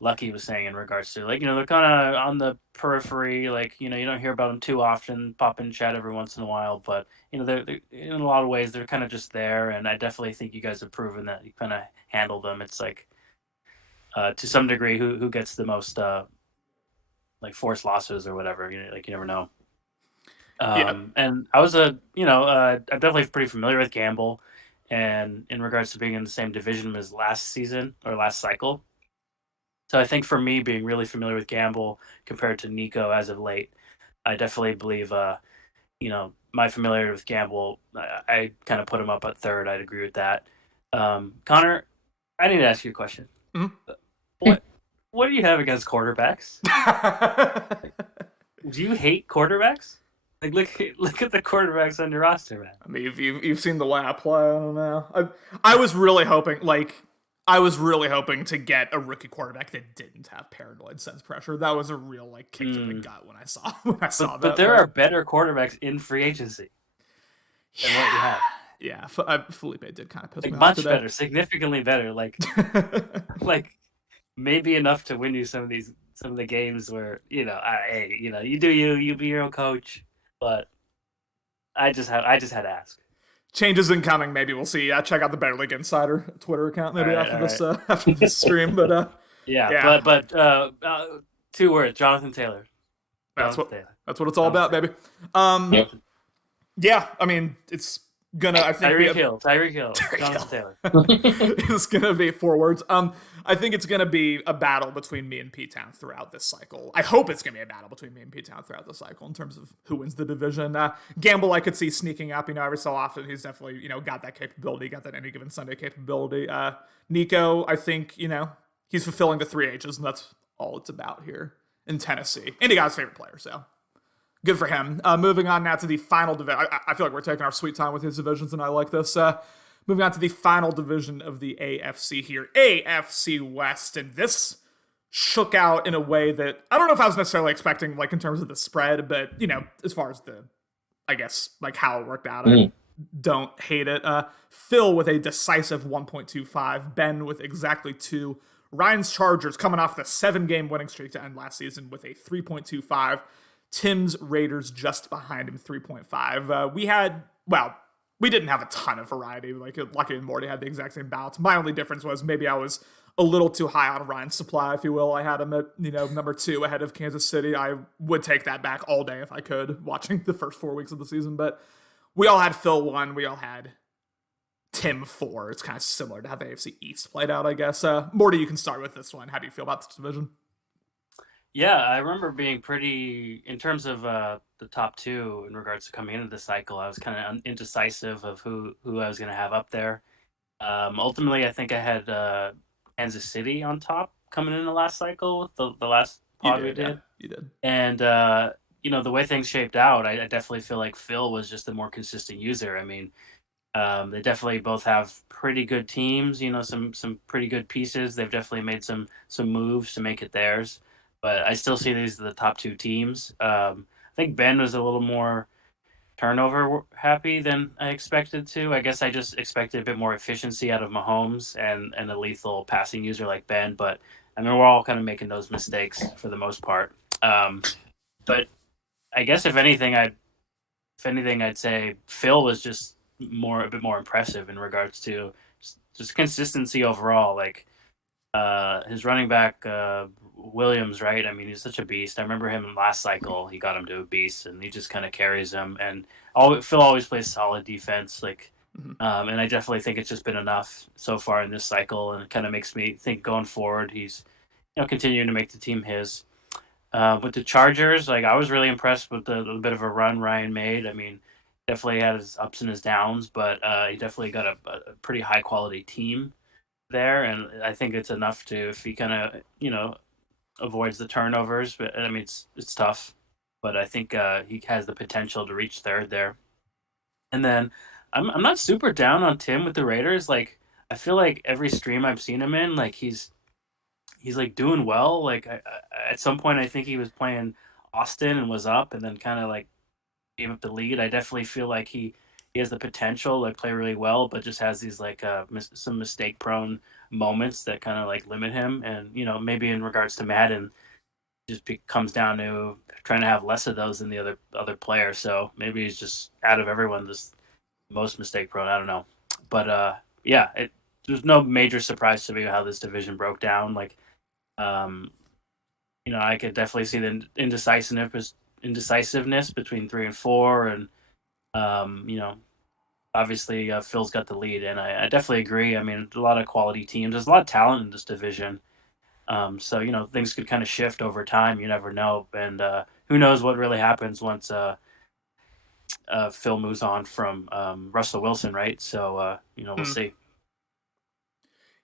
Lucky was saying in regards to they're kind of on the periphery. Like you don't hear about them too often. Pop in chat every once in a while, but they're in a lot of ways they're kind of just there. And I definitely think you guys have proven that you kind of handle them. It's like to some degree who gets the most like forced losses or whatever. Like you never know. Yeah. And I was I'm definitely pretty familiar with Gamble, and in regards to being in the same division as last season or last cycle. So I think for me, being really familiar with Gamble compared to Nico as of late, I definitely believe, my familiarity with Gamble, I kind of put him up at third. I'd agree with that. Connor, I need to ask you a question. Mhm. What what do you have against quarterbacks? Do you hate quarterbacks? Like look at the quarterbacks on your roster, man. I mean, you've seen the way I play. I don't know. I was really hoping, to get a rookie quarterback that didn't have paranoid sense pressure. That was a real kick to the Mm. gut when I saw But that. there are better quarterbacks in free agency than what you have. Yeah, Felipe did kind of piss Like me off much today. better, significantly better. Like maybe enough to win you some of the games where hey, you do you be your own coach. But I just had to ask. Changes incoming. Maybe we'll see. Check out the Better League Insider Twitter account All maybe right, after all this right. after this stream. But Yeah, yeah, but 2 words, Jonathan Taylor. that's Jonathan what Taylor. that's what it's all about, Jonathan baby. Taylor. Um, Yep. yeah, I mean it's gonna I think be Tyreek a Hill. Tyreek Hill. There you Jonathan go. Taylor. It's gonna be 4 words. I think it's gonna be a battle between me and P Town throughout this cycle. I hope it's gonna be a battle between me and P Town throughout the cycle in terms of who wins the division. Gamble, I could see sneaking up. Every so often he's definitely got that capability, got that any given Sunday capability. Nico, I think he's fulfilling the three H's, and that's all it's about here in Tennessee. And he got his favorite player, so good for him. Moving on now to the final division. I feel like we're taking our sweet time with his divisions, and I like this. Moving on to the final division of the AFC here, AFC West, and this shook out in a way that I don't know if I was necessarily expecting, in terms of the spread, but as far as I guess, how it worked out, I Mm. don't hate it. Phil with a decisive 1.25, Ben with exactly 2. Ryan's Chargers coming off the 7-game winning streak to end last season with a 3.25. Tim's Raiders just behind him, 3.5. We didn't have a ton of variety. Lucky and Morty had the exact same balance. My only difference was maybe I was a little too high on Ryan's supply, if you will. I had him at, number 2 ahead of Kansas City. I would take that back all day if I could, watching the first 4 weeks of the season. But we all had Phil 1. We all had Tim 4. It's kind of similar to how the AFC East played out, I guess. Morty, you can start with this one. How do you feel about this division? Yeah, I remember being pretty in terms of the top two in regards to coming into the cycle. I was kind of indecisive of who I was going to have up there. Ultimately, I think I had Kansas City on top coming in the last cycle with the last You pod we did, yeah. did, You did. and the way things shaped out, I definitely feel like Phil was just the more consistent user. I mean, they definitely both have pretty good teams. Some pretty good pieces. They've definitely made some moves to make it theirs. but I still see these as the top two teams. I think Ben was a little more turnover happy than I expected to. I guess I just expected a bit more efficiency out of Mahomes and a lethal passing user like Ben, but I mean we're all kind of making those mistakes for the most part. But I guess if anything I'd say Phil was just more a bit more impressive in regards to just consistency overall. Like his running back Williams, right? I mean, he's such a beast. I remember him last cycle. He got him to a beast, and he just kind of carries him. And Phil always plays solid defense. Like, Mhm. and I definitely think it's just been enough so far in this cycle, and it kind of makes me think going forward, he's continuing to make the team his. With the Chargers, like I was really impressed with the bit of a run Ryan made. I mean, definitely had his ups and his downs, but he definitely got a pretty high quality team there, and I think it's enough to if he kind of avoids the turnovers. But I mean, it's tough, but I think he has the potential to reach third there. And then I'm not super down on Tim with the Raiders. Like I feel like every stream I've seen him in, like he's like doing well. Like at some point, I think he was playing Austin and was up, and then kind of like gave up the lead. I definitely feel like he has the potential to like, play really well, but just has these like some mistake prone moments that kind of like limit him. And maybe in regards to Madden, comes down to trying to have less of those than the other player. So maybe he's just out of everyone this most mistake prone. I don't know, but yeah, there's no major surprise to me how this division broke down. Like um, I could definitely see the indecisiveness between 3 and 4, and obviously Phil's got the lead, and I definitely agree. I mean, a lot of quality teams. There's a lot of talent in this division. So things could kind of shift over time. You never know, and who knows what really happens once Phil moves on from Russell Wilson, right? So we'll Mm. see.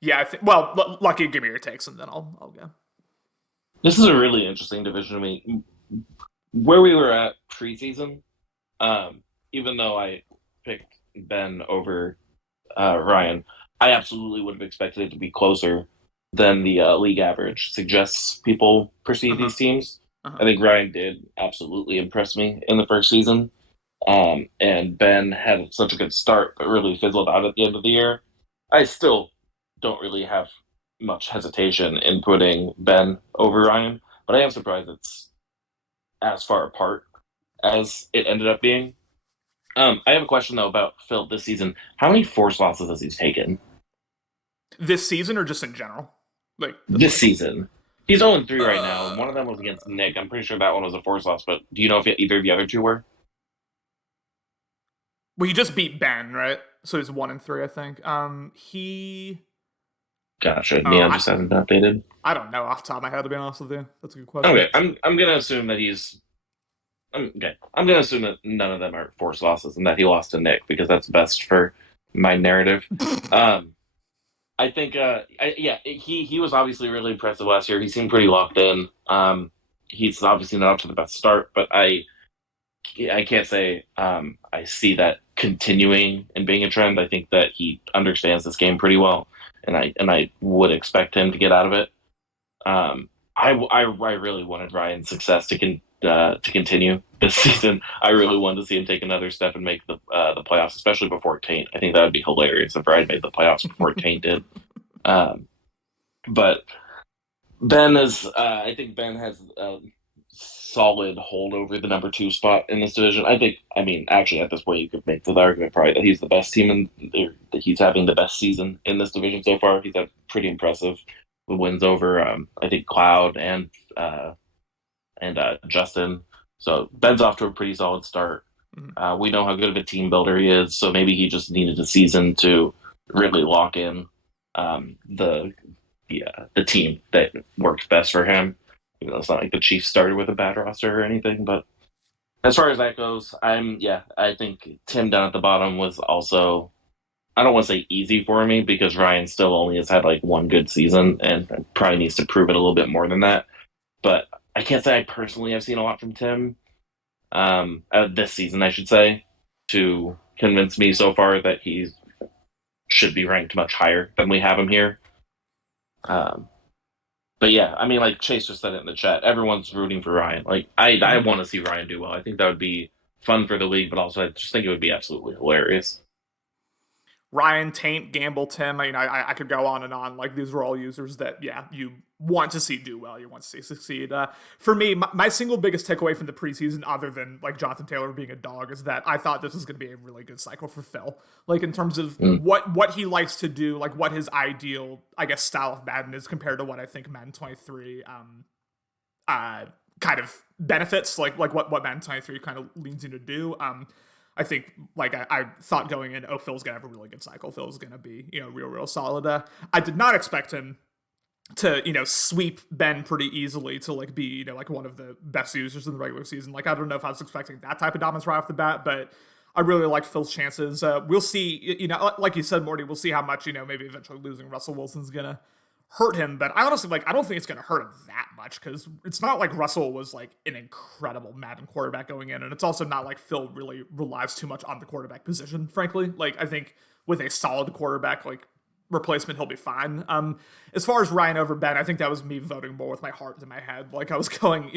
Yeah, I think. Well, Lucky, give me your takes, and then I'll go. This is a really interesting division to me. Where we were at preseason, um, even though I picked Ben over Ryan, I absolutely would have expected it to be closer than the league average suggests people Uh perceive huh. these teams. Uh huh. I think Ryan did absolutely impress me in the first season. And Ben had such a good start, but really fizzled out at the end of the year. I still don't really have much hesitation in putting Ben over Ryan, but I am surprised it's as far apart as it ended up being. I have a question though about Phil this season. How many force losses has he taken This season or just in general, like this this cycle? season? He's 0-3 right now. Uh, One of them was against Nick. I'm pretty sure that one was a force loss, but do you know if either of the other two were? well, he just beat Ben, right? So he's 1-3, I think. He. Gotcha. Oh, Neon just hasn't been updated. I don't know off the top of my head, to be honest with you. That's a good question. Okay, I'm gonna assume that he's okay. I'm gonna assume that none of them are force losses and that he lost to Nick because that's best for my narrative. Um, I think, yeah, he was obviously really impressive last year. He seemed pretty locked in. He's obviously not up to the best start, but I can't say I see that continuing and being a trend. I think that he understands this game pretty well, and I would expect him to get out of it. I really wanted Ryan's success to continue this season. I really wanted to see him take another step and make the playoffs, especially before Taint. I think that would be hilarious if Ryan made the playoffs before Taint did. Um, but Ben is, I think Ben has a solid hold over the number two spot in this division. I mean, actually, at this point, you could make the argument probably that he's the best team that he's having the best season in this division so far. He's had pretty impressive wins over, I think, Cloud and Justin. So Ben's off to a pretty solid start. Mhm. We know how good of a team builder he is, so maybe he just needed a season to really lock in the the team that works best for him. Even though it's not like the Chiefs started with a bad roster or anything, but as far as that goes, I think Tim down at the bottom was also, I don't want to say easy for me because Ryan still only has had like one good season and probably needs to prove it a little bit more than that. But I can't say I personally have seen a lot from Tim this season, I should say, to convince me so far that he should be ranked much higher than we have him here. Um, But yeah, I mean, like Chase just said it in the chat. Everyone's rooting for Ryan. Like I Mhm. want to see Ryan do well. I think that would be fun for the league, but also I just think it would be absolutely hilarious. Ryan, Taint, Gamble, Tim. I could go on and on. Like these are all users that, yeah, you want to see do well, you want to see succeed. For me, my single biggest takeaway from the preseason, other than like Jonathan Taylor being a dog, is that I thought this was going to be a really good cycle for Phil. Like in terms of Mm. what he likes to do, like what his ideal, I guess, style of Madden is compared to what I think Madden 23 uh, kind of benefits, like what Madden 23 kind of leans into do. I think, like I thought going in, oh, Phil's gonna have a really good cycle. Phil's gonna be, real solid. I did not expect him to, sweep Ben pretty easily to like be, like one of the best users in the regular season. Like I don't know if I was expecting that type of dominance right off the bat, but I really like Phil's chances. We'll see, like you said, Morty, we'll see how much, maybe eventually losing Russell Wilson's gonna hurt him, but I honestly I don't think it's going to hurt him that much because it's not like Russell was like an incredible Madden quarterback going in, and it's also not like Phil really relies too much on the quarterback position. Frankly, like I think with a solid quarterback like replacement, he'll be fine. As far as Ryan over Ben, I think that was me voting more with my heart than my head. Like I was going,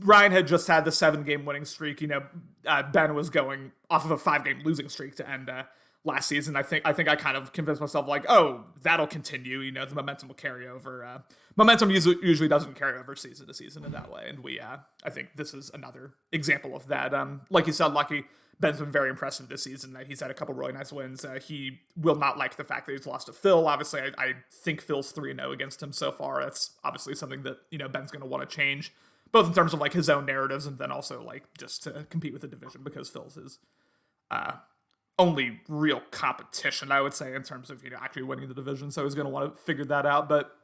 Ryan had just had the 7-game winning streak. Ben was going off of a 5-game losing streak to end. Last season, I think I kind of convinced myself like, oh, that'll continue. The momentum will carry over. Momentum usually doesn't carry over season to season in that way, and I think this is another example of that. Like you said, Lucky, Ben's been very impressive this season. He's had a couple really nice wins. He will not like the fact that he's lost to Phil. Obviously, I think Phil's 3-0 against him so far. That's obviously something that Ben's going to want to change, both in terms of like his own narratives and then also like just to compete with the division because Phil's his only real competition, I would say, in terms of actually winning the division. So he's going to want to figure that out. But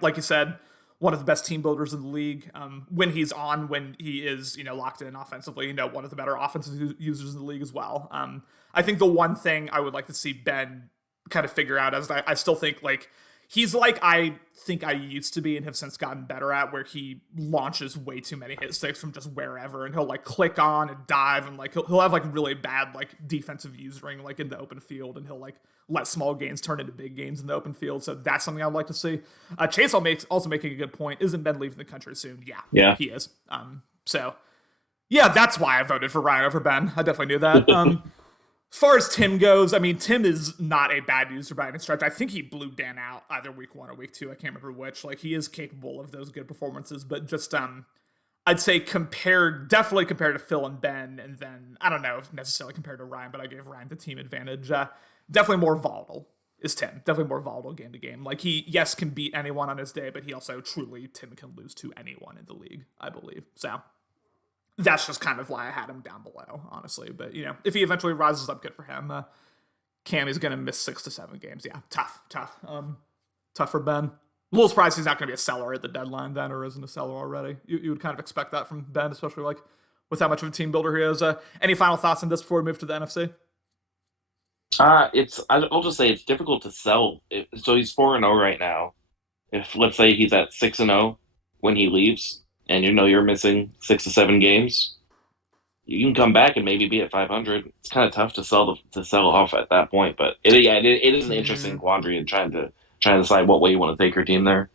like you said, one of the best team builders in the league. When he's on, when he is locked in offensively, one of the better offensive users in the league as well. I think the one thing I would like to see Ben kind of figure out is I still think like he's like I think I used to be and have since gotten better at, where he launches way too many hit sticks from just wherever, and he'll like click on and dive, and like he'll have like really bad like defensive usering like in the open field, and he'll like let small gains turn into big gains in the open field. So that's something I'd like to see. Chase also making a good point. Isn't Ben leaving the country soon? Yeah, he is. So yeah, that's why I voted for Ryan over Ben. I definitely knew that. As far as Tim goes, I mean, Tim is not a bad user by any stretch. I think he blew Dan out either week 1 or week 2. I can't remember which. Like, he is capable of those good performances, but just, I'd say definitely compared to Phil and Ben, and then, I don't know if necessarily compared to Ryan, but I gave Ryan the team advantage. Definitely more volatile is Tim. Definitely more volatile game to game. Like, he, yes, can beat anyone on his day, but he also Tim can lose to anyone in the league, I believe. So that's just kind of why I had him down below, honestly. But, if he eventually rises up, good for him. Cam is going to miss 6 to 7 games. Yeah, tough. Tough for Ben. A little surprised he's not going to be a seller at the deadline then, or isn't a seller already. You would kind of expect that from Ben, especially like with how much of a team builder he is. Any final thoughts on this before we move to the NFC? I'll just say it's difficult to sell. So he's 4-0 right now. If let's say he's at 6-0 when he leaves, and you're missing 6 to 7 games, you can come back and maybe be at 500. It's kind of tough to sell off at that point, but it is an interesting quandary in trying to decide what way you want to take your team there.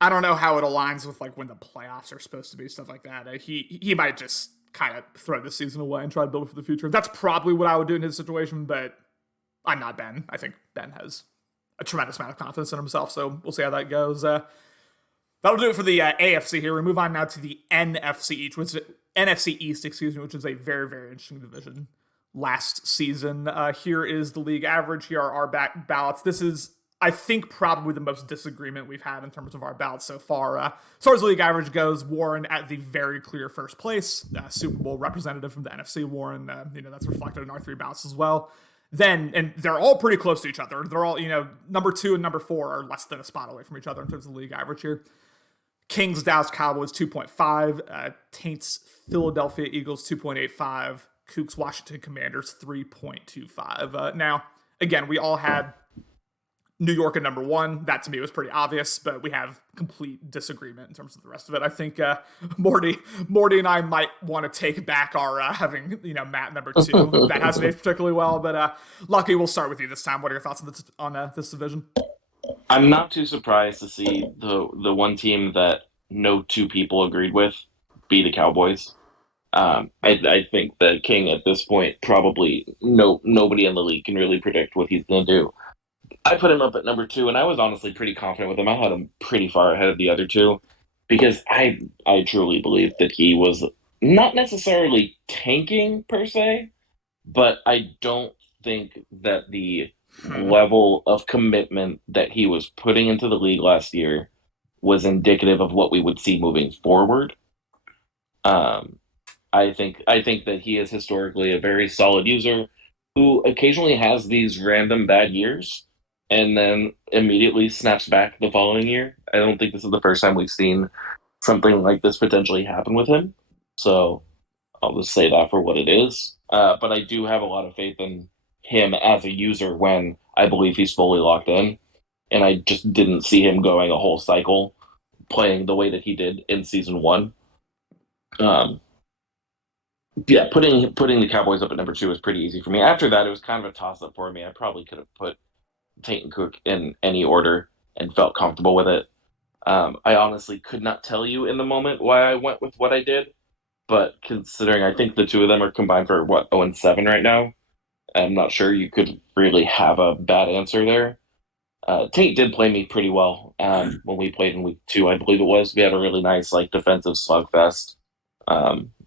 I don't know how it aligns with like when the playoffs are supposed to be, stuff like that. He might just kind of throw the season away and try to build for the future. That's probably what I would do in his situation, but I'm not Ben. I think Ben has a tremendous amount of confidence in himself, so we'll see how that goes. That'll do it for the AFC here. We move on now to the NFC East, which is a very, very interesting division last season. Here is the league average. Here are our ballots. This is, I think, probably the most disagreement we've had in terms of our ballots so far. As far as the league average goes, Warren at the very clear first place. Super Bowl representative from the NFC, Warren. That's reflected in our 3 ballots as well. Then, and they're all pretty close to each other. They're all, number 2 and number 4 are less than a spot away from each other in terms of the league average here. Kings, Dallas Cowboys, 2.5. Taints, Philadelphia Eagles, 2.85. Kooks, Washington Commanders, 3.25. Now, again, we all had New York at number 1. That to me was pretty obvious, but we have complete disagreement in terms of the rest of it. I think Morty and I might want to take back our having Matt number 2. That hasn't aged particularly well, but Lucky, we'll start with you this time. What are your thoughts on this division? I'm not too surprised to see the one team that no two people agreed with be the Cowboys. I think that King at this point probably nobody in the league can really predict what he's going to do. I put him up at number two, and I was honestly pretty confident with him. I had him pretty far ahead of the other two because I truly believe that he was not necessarily tanking per se, but I don't think that the level of commitment that he was putting into the league last year was indicative of what we would see moving forward. Um, I think that he is historically a very solid user who occasionally has these random bad years and then immediately snaps back the following year. I don't think this is the first time we've seen something like this potentially happen with him. So I'll just say that for what it is. But I do have a lot of faith in him as a user when I believe he's fully locked in. And I just didn't see him going a whole cycle playing the way that he did in season one. Um, yeah, putting the Cowboys up at number two was pretty easy for me. After that, it was kind of a toss up for me. I probably could have put Tate and Cook in any order and felt comfortable with it. I honestly could not tell you in the moment why I went with what I did, but considering I think the two of them are combined for what 0-7 right now, I'm not sure you could really have a bad answer there. Tate did play me pretty well when we played in week two, I believe it was. We had a really nice like defensive slugfest.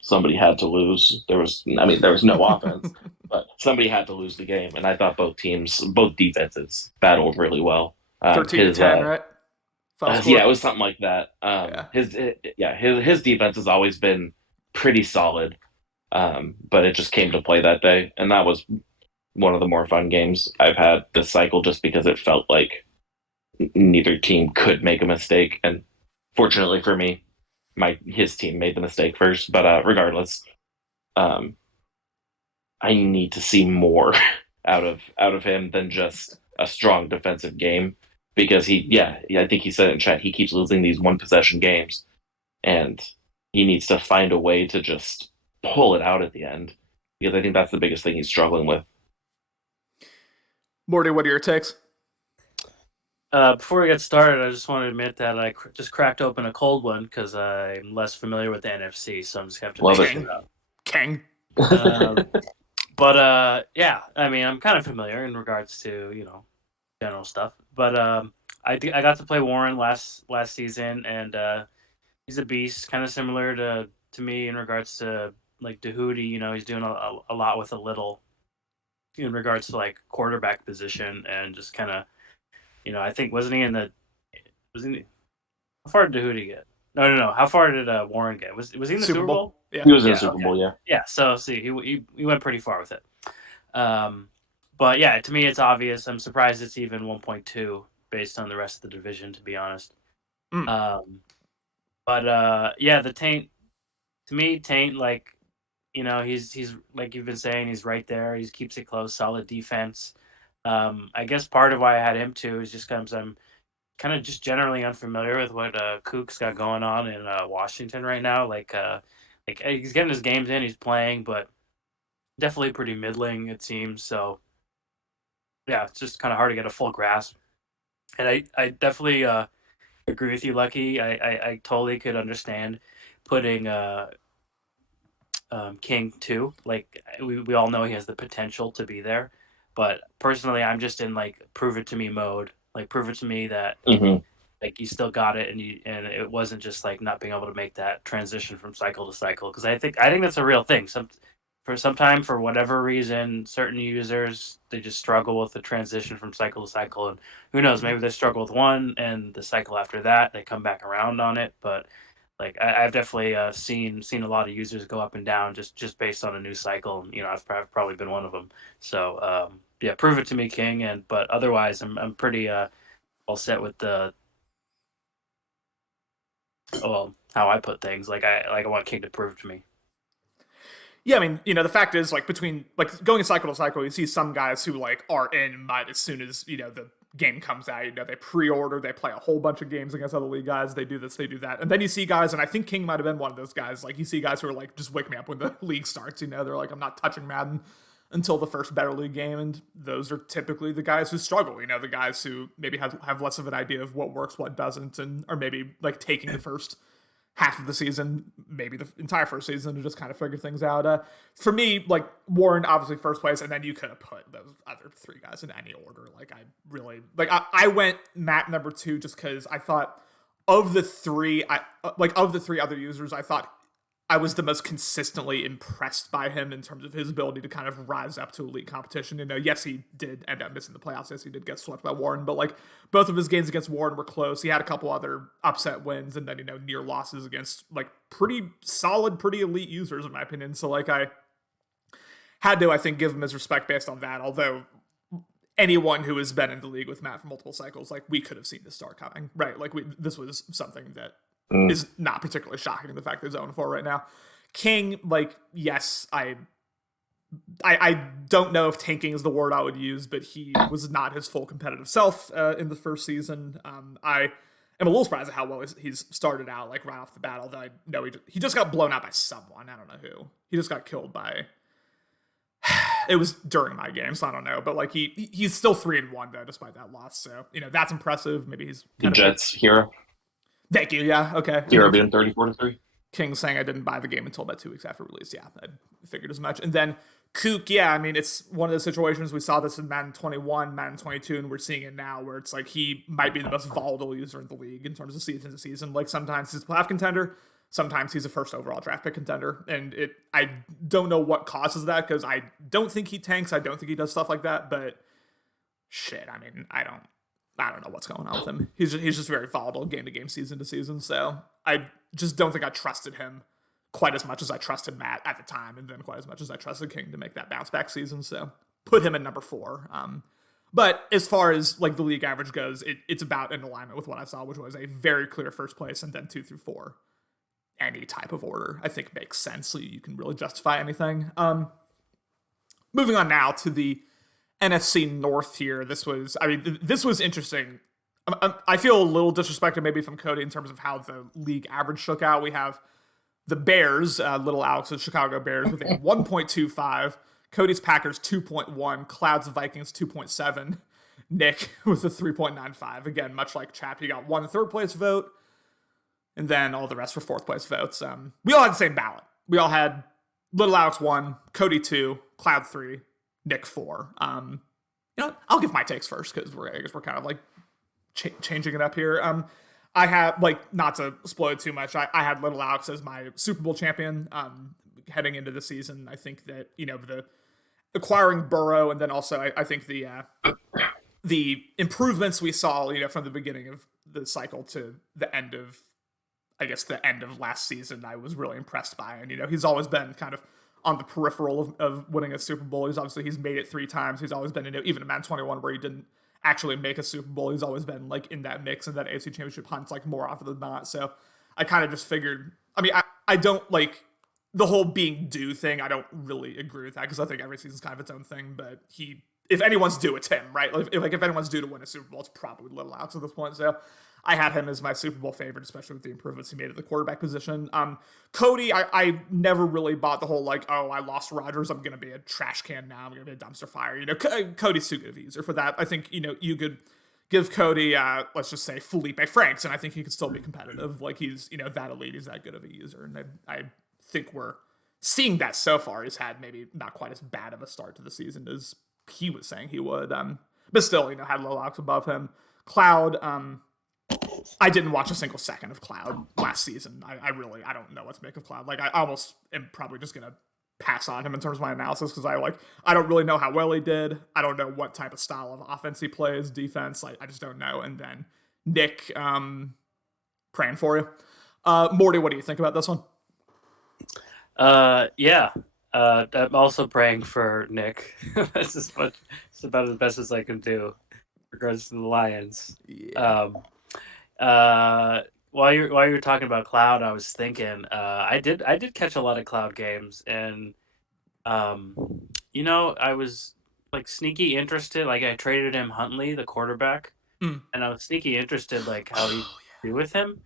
Somebody had to lose. There was no offense, but somebody had to lose the game, and I thought both defenses battled really well. 13 to His 10, right? Final Yeah, score. it was something like that. Yeah. His defense has always been pretty solid, but it just came to play that day, and that was one of the more fun games I've had this cycle, just because it felt like neither team could make a mistake, and fortunately for me, his team made the mistake first. But regardless, um, I need to see more out of him than just a strong defensive game because I think he said it in chat. He keeps losing these one possession games, and he needs to find a way to just pull it out at the end because I think that's the biggest thing he's struggling with. Morty, what are your takes? Before we get started, I just want to admit that I just cracked open a cold one because I'm less familiar with the NFC, so I'm just going to have to Love make it. it up. King. But yeah, I mean, I'm kind of familiar in regards to general stuff. But I got to play Warren last season, and he's a beast, kind of similar to me in regards to like Dehudi. He's doing a lot with a little in regards to like quarterback position and just kind of I think wasn't he in the wasn't he, how far did Dehudi get? No. How far did Warren get? Was he in the Super Bowl? Yeah. He was in the Yeah. Super Okay. Bowl, yeah. Yeah. So see, he went pretty far with it. But yeah, to me, it's obvious. I'm surprised it's even 1.2 based on the rest of the division, to be honest. But yeah, the Taint to me, Taint like he's like you've been saying, he's right there. He keeps it close, solid defense. I guess part of why I had him too is just because I'm kind of just generally unfamiliar with what Kook's got going on in Washington right now. Like he's getting his games in, he's playing, but definitely pretty middling it seems. So yeah, it's just kind of hard to get a full grasp. And I definitely agree with you, Lucky. I totally could understand putting King too. Like we all know he has the potential to be there, but personally, I'm just in like prove it to me mode. Like prove it to me that Mm-hmm. like you still got it, and it wasn't just like not being able to make that transition from cycle to cycle. Because I think that's a real thing. Sometimes for whatever reason, certain users they just struggle with the transition from cycle to cycle, and who knows, maybe they struggle with one, and the cycle after that they come back around on it. But like I've definitely seen a lot of users go up and down just based on a new cycle. And, I've probably been one of them. So yeah, prove it to me, King. But otherwise, I'm pretty all set with the how I put things. Like I want King to prove to me. Yeah, I mean, the fact is, like, between, like, going cycle to cycle, you see some guys who, like, are in might as soon as, the game comes out. They pre-order, they play a whole bunch of games against other league guys, they do this, they do that. And then you see guys, and I think King might have been one of those guys, like, you see guys who are like, just wake me up when the league starts, they're like, I'm not touching Madden. until the first Better League game, and those are typically the guys who struggle. The guys who maybe have less of an idea of what works, what doesn't, and are maybe like taking the first half of the season, maybe the entire first season, to just kind of figure things out. For me, like Warren, obviously first place, and then you could have put those other three guys in any order. Like I really I went Matt number 2 just because I thought of the three, of the three other users, I thought I was the most consistently impressed by him in terms of his ability to kind of rise up to elite competition. Yes, he did end up missing the playoffs. Yes, he did get swept by Warren, but like both of his games against Warren were close. He had a couple other upset wins and then, near losses against like pretty solid, pretty elite users, in my opinion. So like I had to, I think, give him his respect based on that. Although anyone who has been in the league with Matt for multiple cycles, like we could have seen this start coming, right? Like this was something that is not particularly shocking, the fact that he's 0-4 right now. King, like, yes, I don't know if tanking is the word I would use, but he was not his full competitive self in the first season. I am a little surprised at how well he's started out, like right off the bat, although I know he just got blown out by someone. I don't know who. He just got killed by... It was during my game, so I don't know. But like he's still 3-1 though, despite that loss. So that's impressive. Maybe he's the Jets hero. Thank you. Yeah. Okay. Hero being 34-3. King saying I didn't buy the game until about 2 weeks after release. Yeah, I figured as much. And then Kook, yeah, I mean, it's one of those situations, we saw this in Madden 21, Madden 22, and we're seeing it now where it's like he might be the most volatile user in the league in terms of season to season. Like sometimes he's a playoff contender, sometimes he's a first overall draft pick contender. And I don't know what causes that, because I don't think he tanks. I don't think he does stuff like that, but shit, I mean, I don't know what's going on with him. He's just very volatile game to game, season to season. So I just don't think I trusted him quite as much as I trusted Matt at the time, and then quite as much as I trusted King to make that bounce back season. So put him at number 4. But as far as like the league average goes, it's about in alignment with what I saw, which was a very clear first place and then 2 through 4. Any type of order, I think, makes sense. So you can really justify anything. Moving on now to the NFC North here. This was interesting. I feel a little disrespected maybe from Cody in terms of how the league average shook out. We have the Bears, little Alex's Chicago Bears, with a 1.25. Cody's Packers 2.1. Cloud's Vikings 2.7. Nick with a 3.95. Again, much like Chap, he got 1 third place vote, and then all the rest were fourth place votes. We all had the same ballot. We all had little Alex 1, Cody 2, Cloud 3, Nick 4. I'll give my takes first, because I guess we're kind of like changing it up here. I have, like, not to spoil it too much, I had little Alex as my Super Bowl champion heading into the season. I think that the acquiring Burrow, and then also I think the improvements we saw from the beginning of the cycle to the end of, I guess, the end of last season, I was really impressed by. And he's always been kind of on the peripheral of winning a Super Bowl. He's made it 3 times. He's always been even in Madden 21 where he didn't actually make a Super Bowl. He's always been like in that mix, and that AFC Championship hunt, like more often than not. So I kind of just figured, I don't like the whole being due thing. I don't really agree with that, because I think every season's kind of its own thing. But if anyone's due, it's him, right? If anyone's due to win a Super Bowl, it's probably little Alex at this point. So I had him as my Super Bowl favorite, especially with the improvements he made at the quarterback position. Cody, I never really bought the whole, like, oh, I lost Rodgers, I'm going to be a trash can now, I'm going to be a dumpster fire. Cody's too good of a user for that. I think, you could give Cody, let's just say, Felipe Franks, and I think he could still be competitive. Like, he's, that elite, he's that good of a user. And I think we're seeing that so far. He's had maybe not quite as bad of a start to the season as he was saying he would. But still, had low locks above him. Cloud, I didn't watch a single second of Cloud last season. I don't know what to make of Cloud. Like, I almost am probably just going to pass on him in terms of my analysis, because I don't really know how well he did. I don't know what type of style of offense he plays, defense. I just don't know. And then Nick, praying for you. Morty, what do you think about this one? Yeah. I'm also praying for Nick. It's about as best as I can do in regards to the Lions. Yeah. While you're talking about Cloud, I was thinking I did catch a lot of Cloud games, and I was like sneaky interested. Like, I traded him Huntley, the quarterback, and I was sneaky interested like how he'd do with him.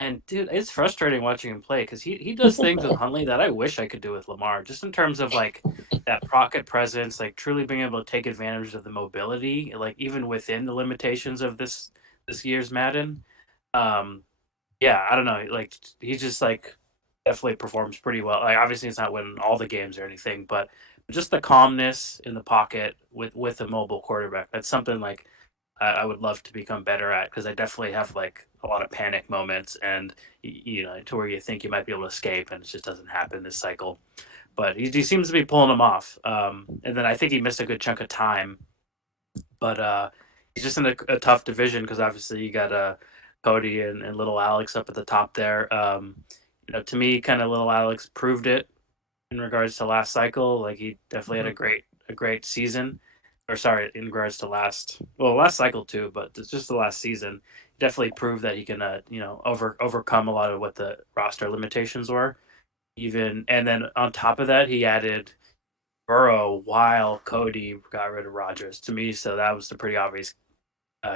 And dude, it's frustrating watching him play because he does things with Huntley that I wish I could do with Lamar, just in terms of like that pocket presence, like truly being able to take advantage of the mobility, like even within the limitations of this year's Madden. Um, yeah, I don't know, like he just like definitely performs pretty well. Like obviously, it's not winning all the games or anything, but just the calmness in the pocket with a mobile quarterback. That's something like I would love to become better at because I definitely have like a lot of panic moments and you know to where you think you might be able to escape and it just doesn't happen this cycle. But he seems to be pulling them off. And then I think he missed a good chunk of time, but he's just in a tough division because obviously you got Cody and little Alex up at the top there. You know, to me, kind of little Alex proved it in regards to last cycle. Like he definitely had Mm-hmm. a great season, or sorry, in regards to last cycle too, but it's just the last season. Definitely proved that he can, overcome a lot of what the roster limitations were. Even and then on top of that, he added Burrow while Cody got rid of Rodgers to me. So that was the pretty obvious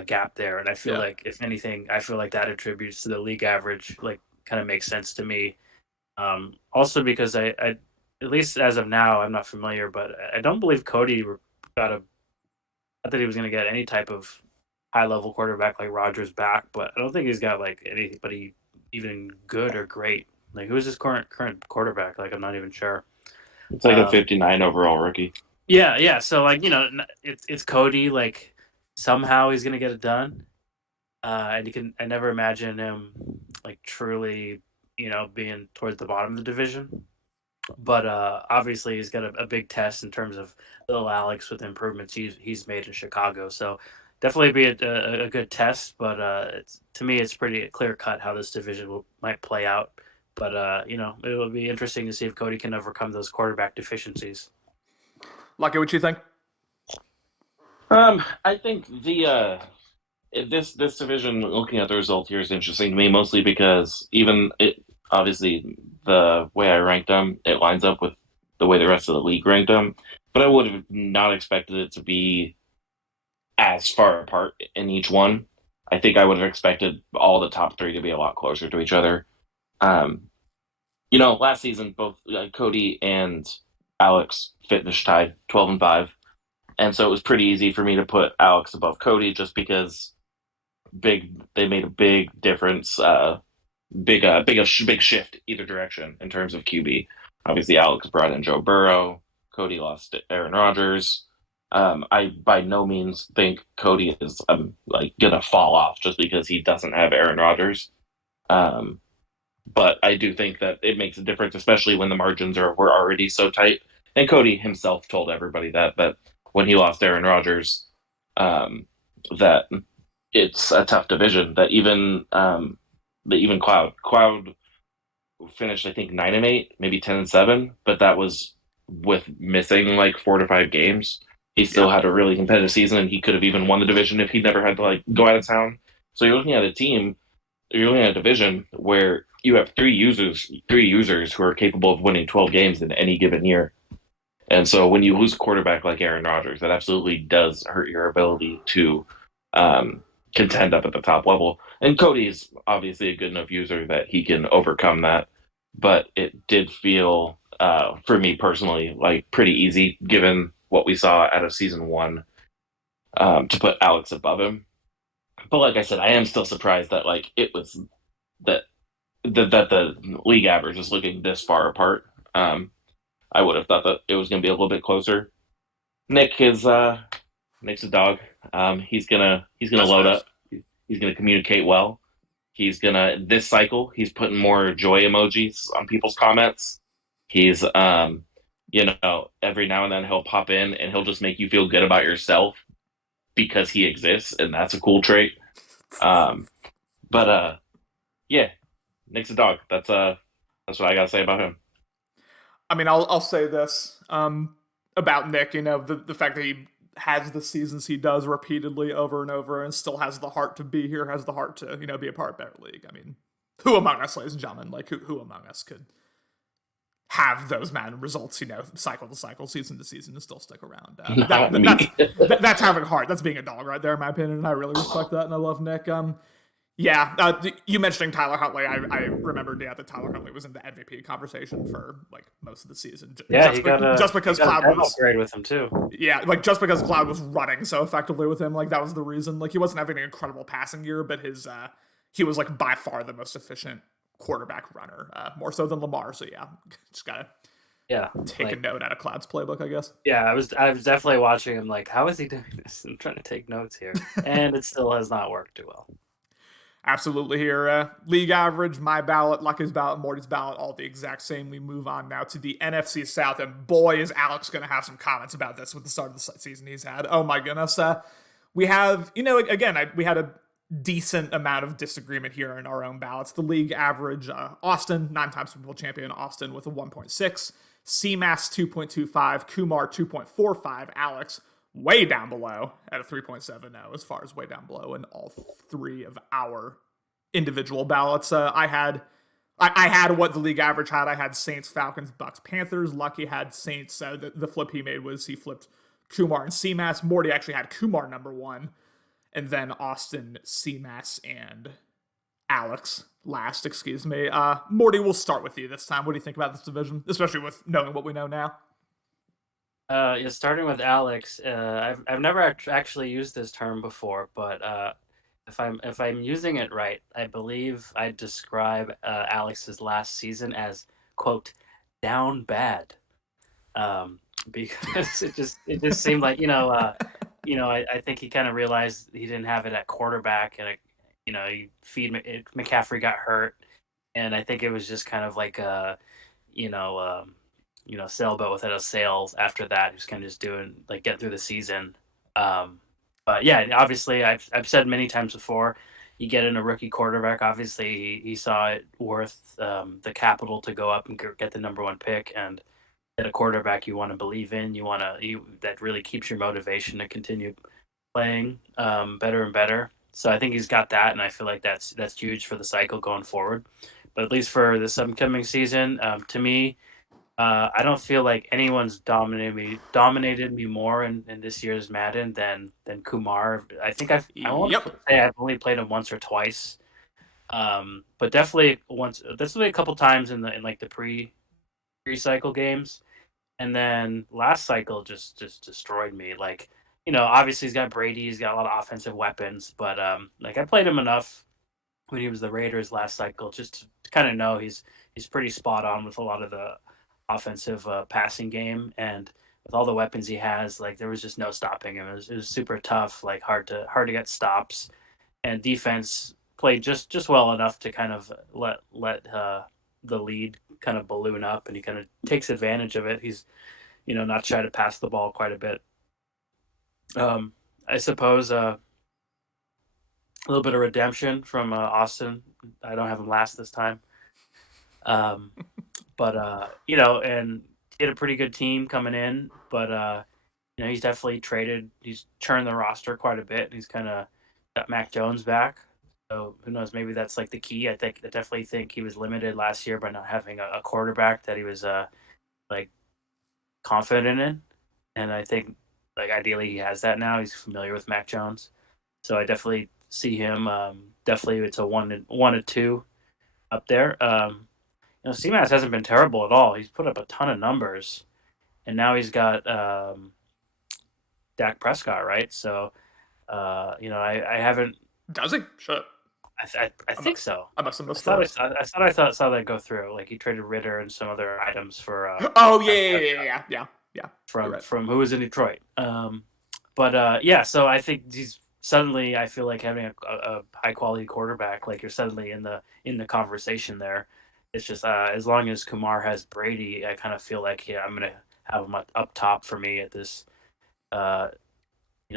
gap there. And I feel Yeah. like if anything, I feel like that attributes to the league average. Like kind of makes sense to me also because I, at least as of now, I'm not familiar, but I don't believe Cody got a. I thought he was going to get any type of high level quarterback like Rogers back, but I don't think he's got like anybody even good or great. Like who's his current quarterback? Like I'm not even sure. It's like a Um, 59 overall rookie. yeah, yeah. So like it's Cody. Like somehow he's gonna get it done. And you can I never imagine him like truly being towards the bottom of the division. But obviously he's got a big test in terms of little Alex with improvements he's made in Chicago. So definitely be a good test. But to me, it's pretty clear cut how this division might play out. But it will be interesting to see if Cody can overcome those quarterback deficiencies. Lucky, what you think? I think this division, looking at the result here, is interesting to me, mostly because even it obviously the way I ranked them, it lines up with the way the rest of the league ranked them. But I would have not expected it to be as far apart in each one. I think I would have expected all the top three to be a lot closer to each other. Um, last season both Cody and Alex finished tied 12-5, and so it was pretty easy for me to put Alex above Cody just because they made a big difference, big shift either direction in terms of QB. Obviously, Alex brought in Joe Burrow. Cody lost Aaron Rodgers. I by no means think Cody is like gonna fall off just because he doesn't have Aaron Rodgers. Um, but I do think that it makes a difference, especially when the margins were already so tight. And Cody himself told everybody that when he lost Aaron Rodgers, that it's a tough division. That even Cloud finished I think 9-8, maybe 10-7, but that was with missing like 4 to 5 games. He Yeah. still had a really competitive season, and he could have even won the division if he never had to like go out of town. So you're looking at a division where you have three users who are capable of winning 12 games in any given year. And so when you lose a quarterback like Aaron Rodgers, that absolutely does hurt your ability to um, contend up at the top level. And Cody's obviously a good enough user that he can overcome that. But it did feel, for me personally, like pretty easy given what we saw out of season one, to put Alex above him. But like I said, I am still surprised that like it was that that the league average is looking this far apart. Um, I would have thought that it was going to be a little bit closer. Nick is Nick's a dog. He's gonna That's load fair. up. He's gonna communicate well. He's gonna this cycle. He's putting more joy emojis on people's comments. He's every now and then he'll pop in and he'll just make you feel good about yourself because he exists, and that's a cool trait. Um, but yeah, Nick's a dog. That's what I gotta say about him. I mean, I'll say this about Nick. The fact that he has the seasons he does repeatedly over and over, and still has the heart to be here, has the heart to be a part of Better League. I mean, who among us, ladies and gentlemen, like who among us could have those man results, cycle to cycle, season to season, and still stick around? Not me. That's having heart. That's being a dog right there, in my opinion, and I really respect that, and I love Nick. Yeah, you mentioning Tyler Huntley, I remembered, yeah, that Tyler Huntley was in the MVP conversation for like most of the season, Yeah, just he because got a Cloud dev was, upgrade with him too. yeah, like just because Cloud was running so effectively with him, like that was the reason. Like he wasn't having an incredible passing year, but he was like by far the most efficient quarterback runner, more so than Lamar. So yeah, just gotta Yeah, take a like note out of Cloud's playbook, I guess. yeah, I was definitely watching him like, how is he doing this? I'm trying to take notes here, and it still has not worked too well. Absolutely here. League average, my ballot, Lucky's ballot, Morty's ballot, all the exact same. We move on now to the NFC South, and boy, is Alex going to have some comments about this with the start of the season he's had. Oh my goodness. We have, again, we had a decent amount of disagreement here in our own ballots. The league average, Austin, 9-time Super Bowl champion Austin with a 1.6, CMAS 2.25, Kumar 2.45, Alex way down below at a 3.70 as far as way down below in all three of our individual ballots. I had what the league average had. I had Saints, Falcons, Bucks, Panthers. Lucky had Saints. The flip he made was he flipped Kumar and CMAS. Morty actually had Kumar number one, and then Austin, CMAS, and Alex last. Excuse me. Morty, we'll start with you this time. What do you think about this division, especially with knowing what we know now? Yeah, starting with Alex, I've never actually used this term before, but if I'm using it right, I believe I describe Alex's last season as quote down bad, because it just seemed like I think he kind of realized he didn't have it at quarterback, and McCaffrey got hurt, and I think it was just kind of like you know. Um, sailboat without a sails after that. He was kind of just doing like get through the season. But yeah, obviously I've said many times before, you get in a rookie quarterback. Obviously he saw it worth the capital to go up and get the number one pick and get a quarterback you want to believe in. You that really keeps your motivation to continue playing better and better. So I think he's got that, and I feel like that's huge for the cycle going forward. But at least for this upcoming season, to me, I don't feel like anyone's dominated me more in this year's Madden than Kumar. I think I want Yep. to say I've only played him once or twice, but definitely once. Definitely a couple times in like the pre cycle games, and then last cycle just destroyed me. Like obviously he's got Brady, he's got a lot of offensive weapons, but like I played him enough when he was the Raiders last cycle just to kind of know he's pretty spot on with a lot of the offensive passing game, and with all the weapons he has, like there was just no stopping him. It was super tough, like hard to get stops, and defense played just well enough to kind of let the lead kind of balloon up, and he kind of takes advantage of it. He's not shy to pass the ball quite a bit. I suppose a little bit of redemption from Austin. I don't have him last this time. Um, but and he had a pretty good team coming in, but he's definitely traded. He's churned the roster quite a bit. He's kind of got Mac Jones back, so who knows? Maybe that's like the key. I definitely think he was limited last year by not having a quarterback that he was like confident in, and I think like ideally he has that now. He's familiar with Mac Jones, so I definitely see him. Definitely, it's a one to two up there. CMAS hasn't been terrible at all. He's put up a ton of numbers, and now he's got Dak Prescott, right? So, I haven't. Does he? Shit. I think so. I must have I missed thought I, that. saw- I thought I thought saw that go through. Like he traded Ritter and some other items for Oh yeah, Dak yeah, yeah, Prescott yeah, yeah, yeah. You're from right. from who was in Detroit. But yeah, so I think he's suddenly. I feel like having a high quality quarterback, like you're suddenly in the conversation there. It's just as long as Kumar has Brady, I kind of feel like I'm gonna have him up top for me at this uh,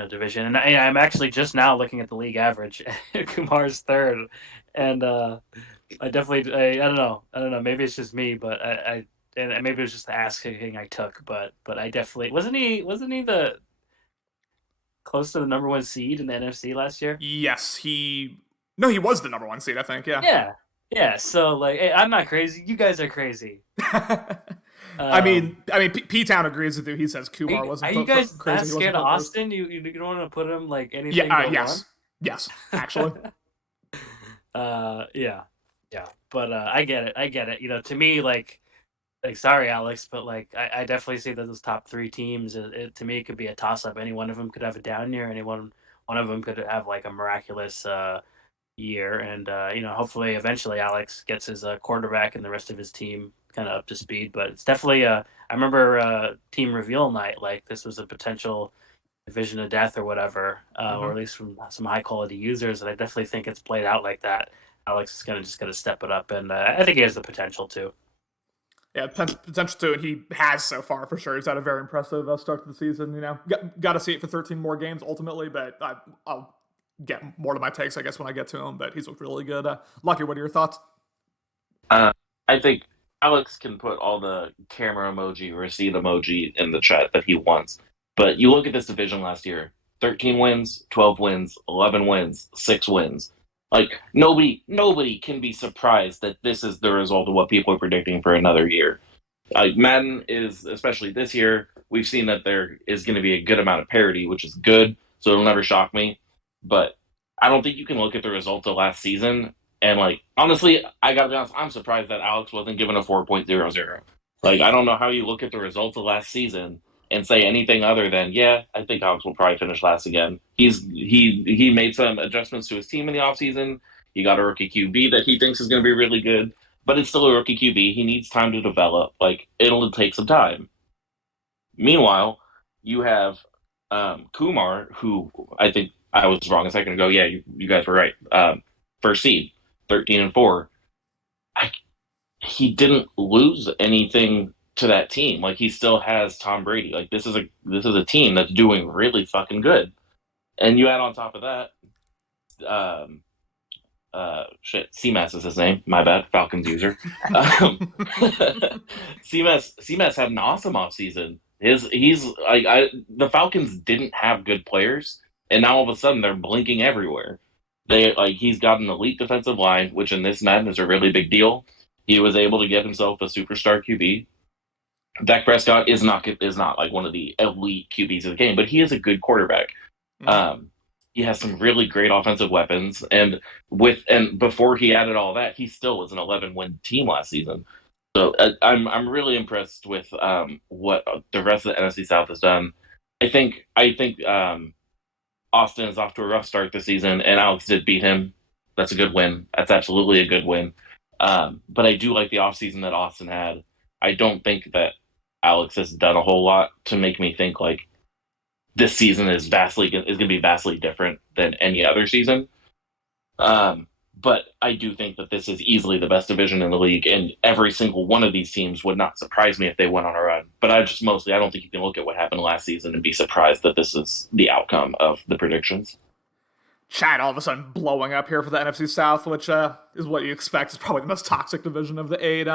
division. And I'm actually just now looking at the league average. Kumar's third, and I don't know. Maybe it's just me, but and maybe it was just the ass kicking I took. But I definitely wasn't he the close to the number one seed in the NFC last year? Yes, No, he was the number one seed, I think. Yeah. Yeah, yeah. So like, hey, I'm not crazy. You guys are crazy. Um, P Town agrees with you. He says are Kumar you, wasn't are you guys crazy. that He wasn't scared of put first. Austin? You don't want to put him like Yeah. anything but one? Yes. Yes. Actually. Yeah, yeah. But I get it. I get it. To me, sorry, Alex, but I definitely see that those top three teams. To me, it could be a toss up. Any one of them could have a down year. One of them could have like a miraculous year, and hopefully, eventually, Alex gets his quarterback and the rest of his team kind of up to speed. But it's definitely I remember team reveal night. Like this was a potential division of death or whatever, or Hmm. at least from some high quality users. And I definitely think it's played out like that. Alex is gonna step it up, and I think he has the potential to. Yeah, potential to, and he has so far for sure. He's had a very impressive start to the season. Got to see it for 13 more games ultimately, but I'll get more to my takes, I guess, when I get to him. But he's looked really good. Lucky, what are your thoughts? Uh, I think Alex can put all the camera emoji, receipt emoji in the chat that he wants. But you look at this division last year: 13 wins, 12 wins, 11 wins, 6 wins. Like nobody can be surprised that this is the result of what people are predicting for another year. Madden is, especially this year, we've seen that there is going to be a good amount of parity, which is good. So it'll never shock me. But I don't think you can look at the results of last season and honestly, I gotta be honest, I'm surprised that Alex wasn't given a 4.00. I don't know how you look at the results of last season and say anything other than, yeah, I think Alex will probably finish last again. He made some adjustments to his team in the offseason. He got a rookie QB that he thinks is going to be really good, but it's still a rookie QB. He needs time to develop. It'll take some time. Meanwhile, you have Kumar, who I think I was wrong a second ago. Yeah, you guys were right. First seed, 13-4. I, he didn't lose anything to that team. He still has Tom Brady. This is a team that's doing really fucking good. And you add on top of that, um, CMAS is his name. My bad, Falcons user. CMAS had an awesome offseason. The Falcons didn't have good players, and now all of a sudden they're blinking everywhere. He's got an elite defensive line, which in this Madden is a really big deal. He was able to get himself a superstar QB. Dak Prescott is not like one of the elite QBs of the game, but he is a good quarterback. Mhm. Um, he has some really great offensive weapons, and before he added all that, he still was an 11-win team last season. So I'm really impressed with what the rest of the NFC South has done. I think Austin is off to a rough start this season, and Alex did beat him. That's a good win. That's absolutely a good win. But I do like the offseason that Austin had. I don't think that Alex has done a whole lot to make me think this season is going to be vastly different than any other season. Um, but I do think that this is easily the best division in the league, and every single one of these teams would not surprise me if they went on a run. But I don't think you can look at what happened last season and be surprised that this is the outcome of the predictions. Chat all of a sudden blowing up here for the NFC South, which is what you expect. Is probably the most toxic division of the eight.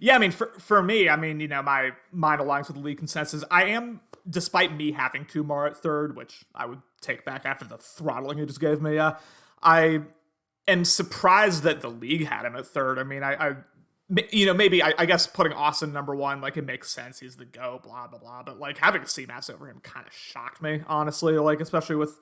Yeah, I mean, for me, I mean, my mind aligns with the league consensus. I am, despite me having Kumar at third, which I would take back after the throttling he just gave me. I am surprised that the league had him at third. I mean, maybe I guess putting Austin number one, it makes sense. He's the go, blah blah blah. But having CMAS over him kind of shocked me, honestly. Especially with,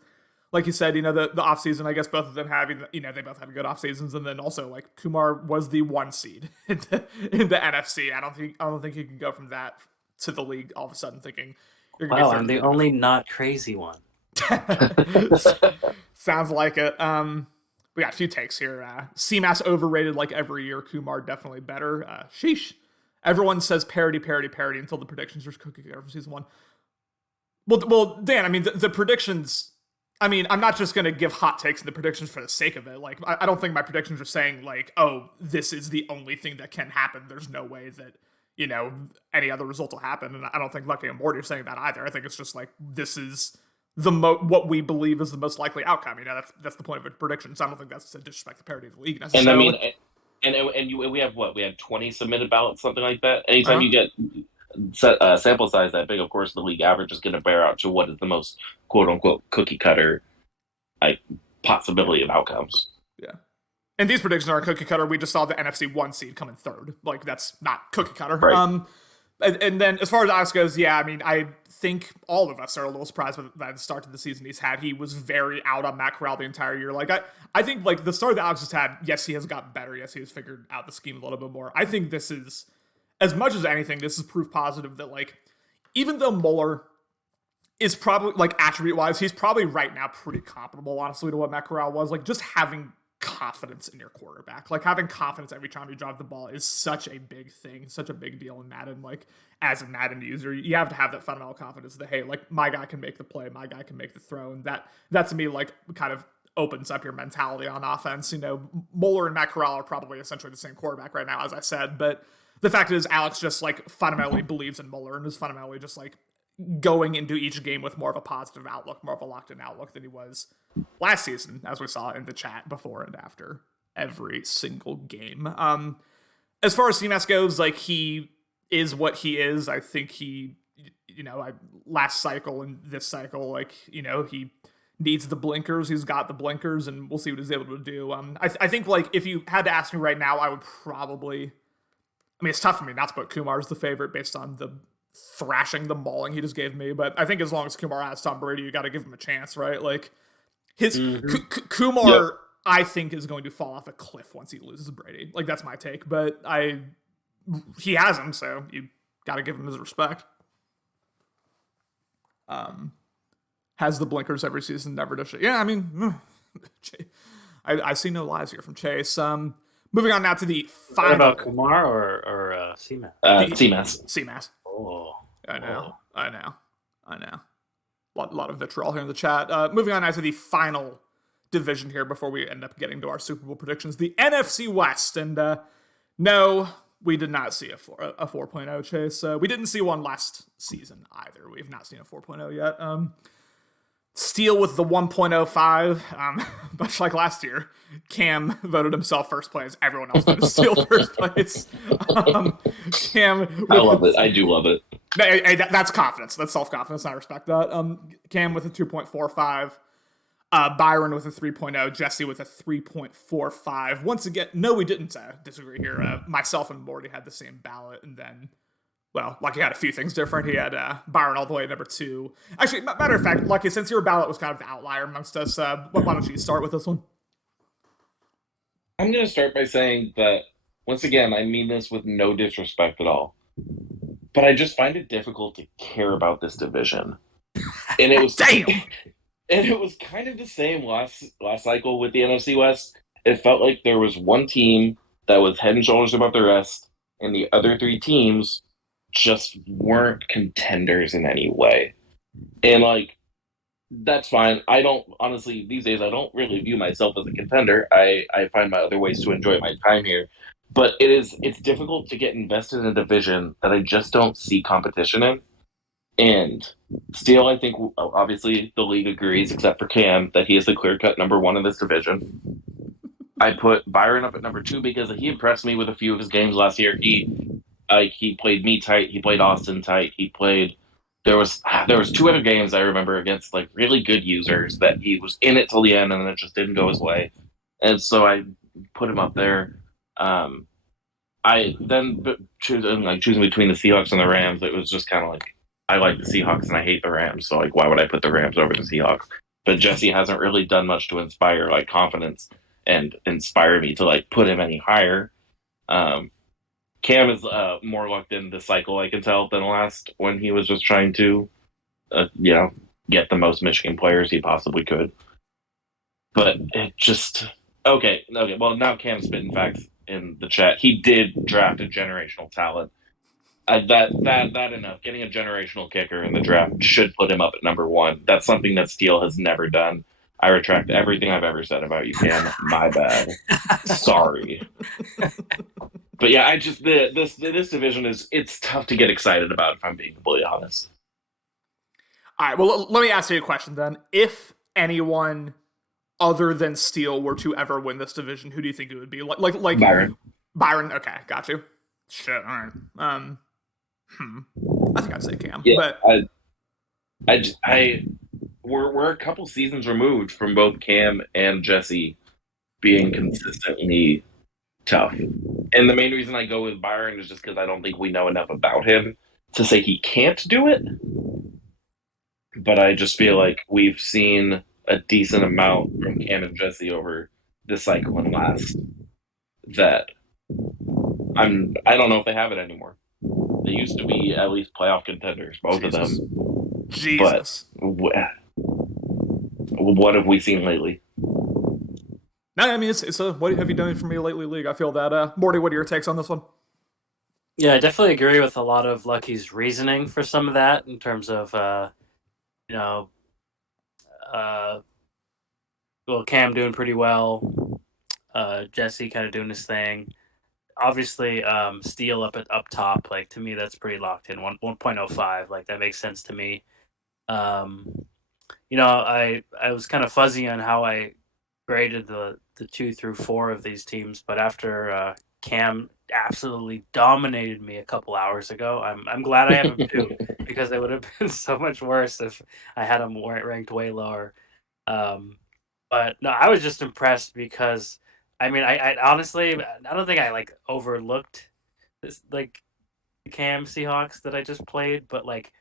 like you said, the offseason, I guess both of them having, they both have good off seasons, and then also Kumar was the one seed in the NFC. I don't think you can go from that to the league all of a sudden thinking you're gonna be Wow, third I'm in the the division. only not crazy one. Sounds like it. We got a few takes here. CMAS overrated like every year. Kumar definitely better. Sheesh. Everyone says parody, parody, parody until the predictions are cookie cutter for season one. Well, Dan. I mean, the predictions. I mean, I'm not just gonna give hot takes in the predictions for the sake of it. I don't think my predictions are saying oh, this is the only thing that can happen. There's no way that any other result will happen. And I don't think Lucky and Morty are saying that either. I think it's just this is what we believe is the most likely outcome. That's the point of a prediction. So I don't think that's to disrespect the parity of the league And I necessarily. mean, we have what, we had 20 submitted ballots, something like that. Anytime Uh-huh. you get sample size that big, of course, the league average is going to bear out to what is the most quote unquote cookie cutter like possibility of outcomes. Yeah. And these predictions aren't cookie cutter. We just saw the NFC one seed come in third. That's not cookie cutter. Right. And then as far as Alex goes, yeah, I mean, I think all of us are a little surprised with the start to the season he's had. He was very out on Matt Corral the entire year. Like I think like the start that Alex has had, yes, he has gotten better. Yes, he has figured out the scheme a little bit more. I think this is, as much as anything, this is proof positive that like, even though Mueller is probably like attribute wise, he's probably right now pretty comparable, honestly, to what Matt Corral was. Like just having confidence in your quarterback, like having confidence every time you drive the ball is such a big thing, such a big deal in Madden. Like as a Madden user, you have to have that fundamental confidence that hey, like my guy can make the play, my guy can make the throw, and that to me like kind of opens up your mentality on offense. You know, Mueller and Matt Corral are probably essentially the same quarterback right now, as I said, but the fact is Alex just like fundamentally believes in Mueller and is fundamentally just like going into each game with more of a positive outlook, more of a locked-in outlook than he was last season, as we saw in the chat before and after every single game. As far as CMS goes, like he is what he is. I think he, you know, last cycle and this cycle, like, you know, he needs the blinkers. He's got the blinkers, and we'll see what he's able to do. I think like if you had to ask me right now, I would probably. I mean, it's tough for me not to put Kumar as the favorite based on the thrashing, the mauling he just gave me. But I think as long as Kumar has Tom Brady, you got to give him a chance, right? Like his Kumar, yep. I think is going to fall off a cliff once he loses Brady. Like that's my take, but he has him, so you got to give him his respect. Has the blinkers every season, never does shit. Yeah, I mean, I see no lies here from Chase. Moving on now to the final. What about Kumar or CMAS? CMAS. CMAS. Oh, I know. A lot of vitriol here in the chat. Moving on now to the final division here before we end up getting to our Super Bowl predictions, the NFC West. And no, we did not see a 4.0 Chase. We didn't see one last season either. We've not seen a 4.0 yet. Steele with the 1.05, much like last year. Cam voted himself first place. Everyone else voted Steele first place. Cam, I love it. I do love it. Hey, that's confidence. That's self-confidence. I respect that. Cam with a 2.45. Byron with a 3.0. Jesse with a 3.45. Once again, no, we didn't disagree here. Myself and Morty had the same ballot, and then well, Lucky had a few things different. He had Byron all the way at number 2. Actually, matter of fact, Lucky, since your ballot was kind of the outlier amongst us, why don't you start with this one? I'm going to start by saying that, once again, I mean this with no disrespect at all, but I just find it difficult to care about this division. And it was damn. And it was kind of the same last cycle with the NFC West. It felt like there was one team that was head and shoulders above the rest, and the other 3 teams just weren't contenders in any way. And like that's fine. I don't honestly these days I don't really view myself as a contender. I find my other ways to enjoy my time here. But it's difficult to get invested in a division that I just don't see competition in. And still I think obviously the league agrees, except for Cam, that he is the clear-cut number 1 in this division. I put Byron up at number 2 because he impressed me with a few of his games last year. He played me tight. He played Austin tight. He played. There was 2 other games I remember against like really good users that he was in it till the end and then it just didn't go his way, and so I put him up there. I then choosing between the Seahawks and the Rams, it was just kind of like I like the Seahawks and I hate the Rams, so like why would I put the Rams over the Seahawks? But Jesse hasn't really done much to inspire like confidence and inspire me to like put him any higher. Cam is more locked in this cycle, I can tell, than last when he was just trying to, get the most Michigan players he possibly could. But it just okay. Well, now Cam's spitting facts in the chat. He did draft a generational talent. That enough. Getting a generational kicker in the draft should put him up at number 1. That's something that Steele has never done. I retract everything I've ever said about you, Cam. My bad. Sorry. But yeah, I just this division it's tough to get excited about if I'm being completely honest. All right, well, let me ask you a question then. If anyone other than Steele were to ever win this division, who do you think it would be? Like Byron. Byron. Okay, got you. Shit. All right. I think I'd say Cam. Yeah, but we're a couple seasons removed from both Cam and Jesse being consistently tough. And the main reason I go with Byron is just because I don't think we know enough about him to say he can't do it, but I just feel like we've seen a decent amount from Cam and Jesse over this cycle and last that I don't know if they have it anymore. They used to be at least playoff contenders, both of Jesus. them, but Jesus. what have we seen lately? No, I mean it's a what have you done for me lately, league? I feel that. Morty, what are your takes on this one? Yeah, I definitely agree with a lot of Lucky's reasoning for some of that in terms of you know, uh, well, Cam doing pretty well, Jesse kind of doing his thing. Obviously, Steele up top, like to me, that's pretty locked in. 1.05, like that makes sense to me. Um, I was kind of fuzzy on how I graded the 2 through 4 of these teams, but after Cam absolutely dominated me a couple hours ago, I'm glad I have him too because it would have been so much worse if I had him ranked way lower. Um, but no, I was just impressed because I mean, I honestly I don't think I like overlooked this like the Cam Seahawks that I just played, but like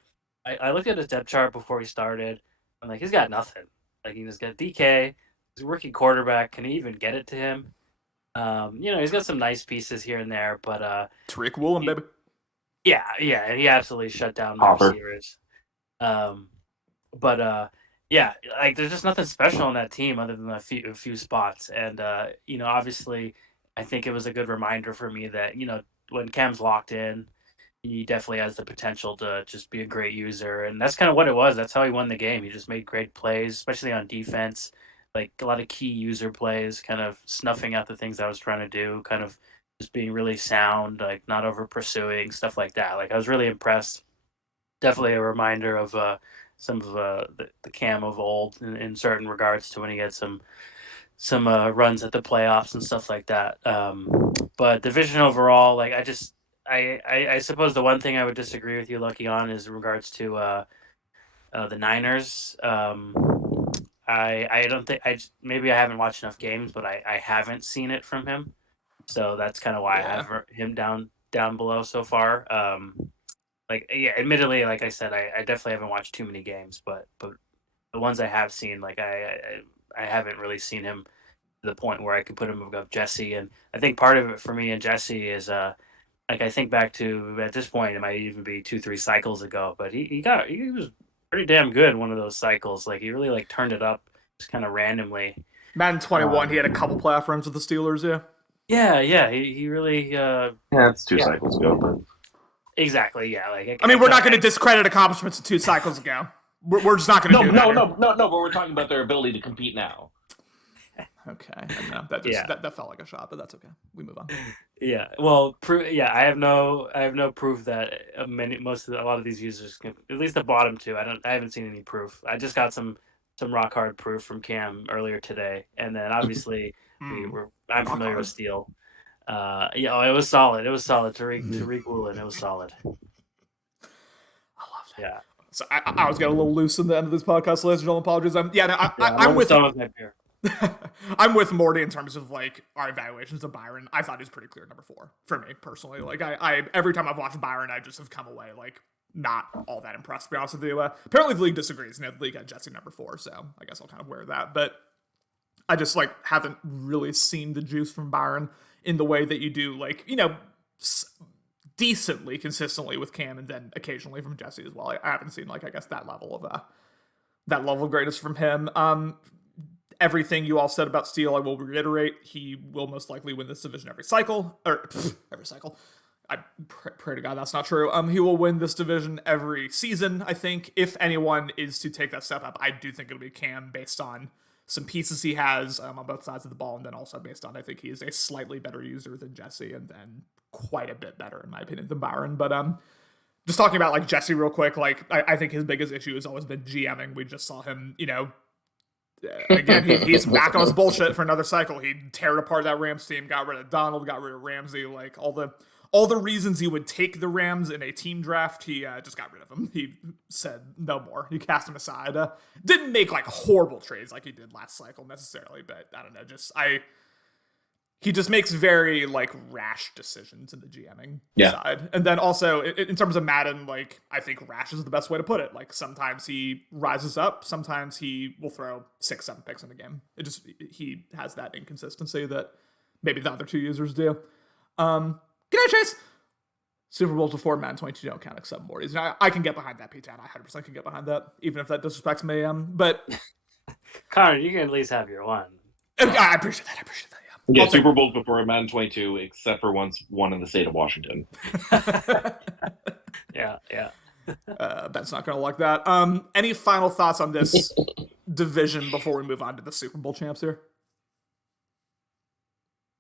I looked at his depth chart before he started. I'm like, he's got nothing. Like he just got DK. He's a rookie quarterback. Can he even get it to him? He's got some nice pieces here and there, but Tariq Woolen, baby. yeah, he absolutely shut down the Hopper. receivers. Um, but yeah, like there's just nothing special on that team other than a few spots, and obviously, I think it was a good reminder for me that when Cam's locked in, he definitely has the potential to just be a great user, and that's kind of what it was. That's how he won the game. He just made great plays, especially on defense, like a lot of key user plays, kind of snuffing out the things I was trying to do, kind of just being really sound, like not over pursuing stuff like that. Like I was really impressed. Definitely a reminder of some of the Cam of old in certain regards to when he had some runs at the playoffs and stuff like that. But division overall, like I suppose the one thing I would disagree with you, Lucky, on is in regards to the Niners. I don't think maybe I haven't watched enough games, but I haven't seen it from him, so that's kind of why I Yeah. have him down below so far. Like yeah, admittedly, like I said, I definitely haven't watched too many games, but the ones I have seen, like I haven't really seen him to the point where I could put him above Jesse. And I think part of it for me and Jesse is like I think back to at this point it might even be 2 3 cycles ago, but he was pretty damn good one of those cycles. Like he really like turned it up just kind of randomly. Madden 21, he had a couple Um, playoff runs with the Steelers, yeah. yeah, he really Yeah, it's 2 yeah, cycles ago, but exactly, yeah. Like I mean, we're not going to discredit accomplishments of 2 cycles ago. We're just not going to no, do that no, here. no, no, no. But we're talking about their ability to compete now. Okay, I know that just yeah. that felt like a shot, but that's okay. We move on. Yeah, well, yeah, I have no proof that a lot of these users can, at least the bottom two. I haven't seen any proof. I just got some rock hard proof from Cam earlier today, and then obviously I'm Rock familiar with hard. Steel. Yeah, oh, it was solid. It was solid. Tariq Woolen, it was solid. I love that. Yeah, So I was getting a little loose in the end of this podcast, ladies and gentlemen. Apologies. Yeah, no, yeah. I'm I'm almost with done with my beer. I'm with Morty in terms of like our evaluations of Byron. I thought he was pretty clear number 4 for me personally. Like I every time I've watched Byron, I just have come away like not all that impressed. To be honest with you, apparently the league disagrees. You know, the league had Jesse number 4, so I guess I'll kind of wear that. But I just like haven't really seen the juice from Byron in the way that you do, like decently consistently with Cam, and then occasionally from Jesse as well. I haven't seen like I guess that level of greatness from him. Everything you all said about Steele, I will reiterate. He will most likely win this division every cycle, or every cycle. I pray to God that's not true. He will win this division every season. I think if anyone is to take that step up, I do think it'll be Cam based on some pieces he has on both sides of the ball, and then also based on I think he is a slightly better user than Jesse, and then quite a bit better in my opinion than Byron. But just talking about like Jesse real quick, like I think his biggest issue has always been GMing. We just saw him, again, he's back on his bullshit for another cycle. He teared apart that Rams team, got rid of Donald, got rid of Ramsey, like all the reasons he would take the Rams in a team draft, he just got rid of them. He said no more. He cast him aside. Didn't make like horrible trades like he did last cycle necessarily, but I don't know. Just he just makes very like rash decisions in the GMing Yeah. side. And then also in terms of Madden, like I think rash is the best way to put it. Like sometimes he rises up, sometimes he will throw 6-7 picks in a game. He has that inconsistency that maybe the other two users do. Good night, Chase. Super Bowl before Madden 22 don't count except Morty's. I can get behind that, P10. I 100% can get behind that, even if that disrespects me. But Connor, you can at least have your one. I appreciate that. Yeah, Super Bowl before Madden 22, except for one in the state of Washington. Yeah. Ben's not going to like that. Any final thoughts on this division before we move on to the Super Bowl champs here?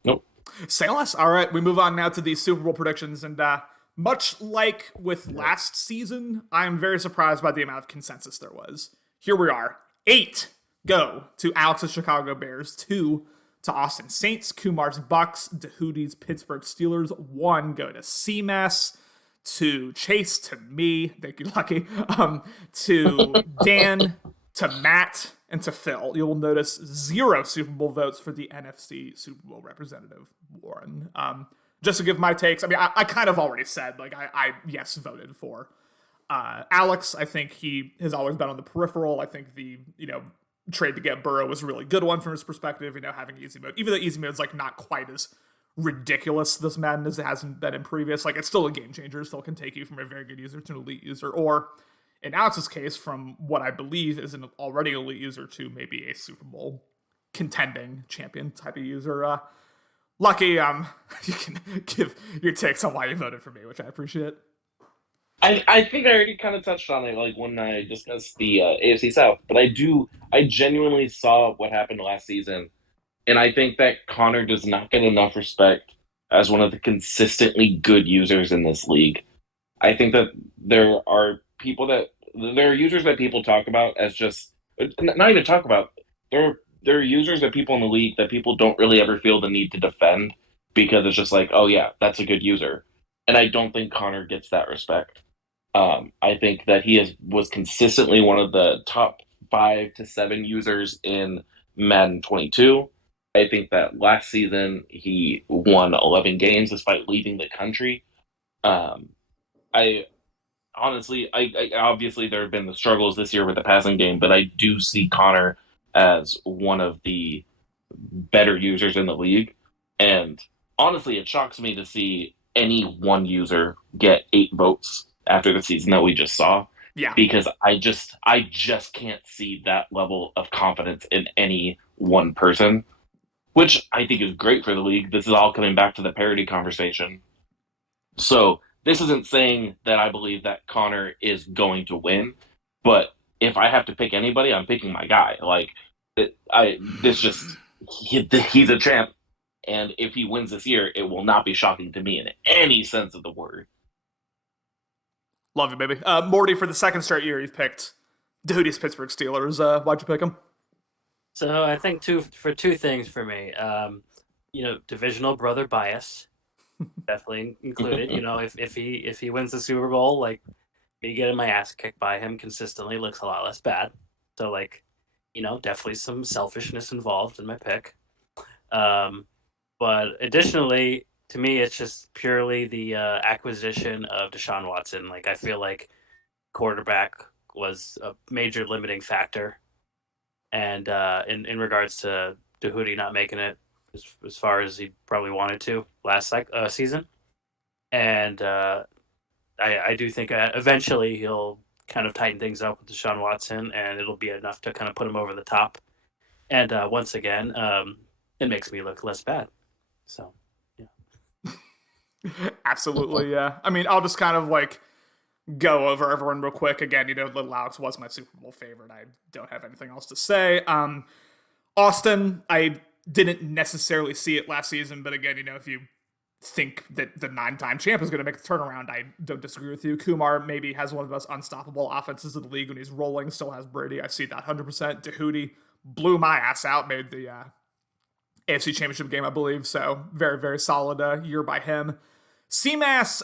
Nope. Say less. All right, we move on now to the Super Bowl predictions. And much like with last season, I am very surprised by the amount of consensus there was. Here we are. 8 go to Alex's Chicago Bears. 2 to Austin Saints, Kumar's Bucks, Dahoody's Pittsburgh Steelers. 1 go to CMAS, to Chase, to me, thank you, Lucky, to Dan, to Matt, and to Phil. You will notice 0 Super Bowl votes for the NFC Super Bowl representative, Warren. Just to give my takes, I mean, I kind of already said, like, I yes, voted for Alex. I think he has always been on the peripheral. I think the, trade to get Burrow was a really good one from his perspective, having easy mode. Even though easy mode is like not quite as ridiculous this Madden as it hasn't been in previous, like it's still a game changer. It still can take you from a very good user to an elite user, or in Alex's case, from what I believe is an already elite user to maybe a Super Bowl contending champion type of user. Lucky, you can give your takes on why you voted for me, which I appreciate. I think I already kind of touched on it, like when I discussed the AFC South, but I genuinely saw what happened last season, and I think that Connor does not get enough respect as one of the consistently good users in this league. I think that there are users that people talk about as just not even talk about. There are users that people in the league that people don't really ever feel the need to defend because it's just like, oh yeah, that's a good user, and I don't think Connor gets that respect. I think that he was consistently one of the top 5 to 7 users in Madden 22. I think that last season he won 11 games despite leaving the country. I honestly, I obviously there have been the struggles this year with the passing game, but I do see Connor as one of the better users in the league. And honestly, it shocks me to see any one user get 8 votes after the season that we just saw. Yeah. Because I just can't see that level of confidence in any one person, which I think is great for the league. This is all coming back to the parity conversation. So this isn't saying that I believe that Connor is going to win, but if I have to pick anybody, I'm picking my guy. Like, he's a champ, and if he wins this year, it will not be shocking to me in any sense of the word. Love you, baby. Morty, for the second straight year, you've picked Dahoody's Pittsburgh Steelers. Why'd you pick him? So I think two things for me. Divisional brother bias, definitely included. If he wins the Super Bowl, like me getting my ass kicked by him consistently looks a lot less bad. So definitely some selfishness involved in my pick. But additionally, to me, it's just purely the acquisition of Deshaun Watson. Like, I feel like quarterback was a major limiting factor. And in regards to Dahoody not making it as far as he probably wanted to last season. And I do think eventually he'll kind of tighten things up with Deshaun Watson, and it'll be enough to kind of put him over the top. And once again, it makes me look less bad. So, yeah. Absolutely, yeah. I mean, I'll just kind of go over everyone real quick. Again, Little Alex was my Super Bowl favorite. I don't have anything else to say. Austin, I didn't necessarily see it last season, but again, if you think that the 9-time champ is going to make the turnaround, I don't disagree with you. Kumar maybe has one of the most unstoppable offenses in the league when he's rolling, still has Brady. I see that 100%. Dahoody blew my ass out, made the AFC Championship game, I believe, so very, very solid year by him. CMAS,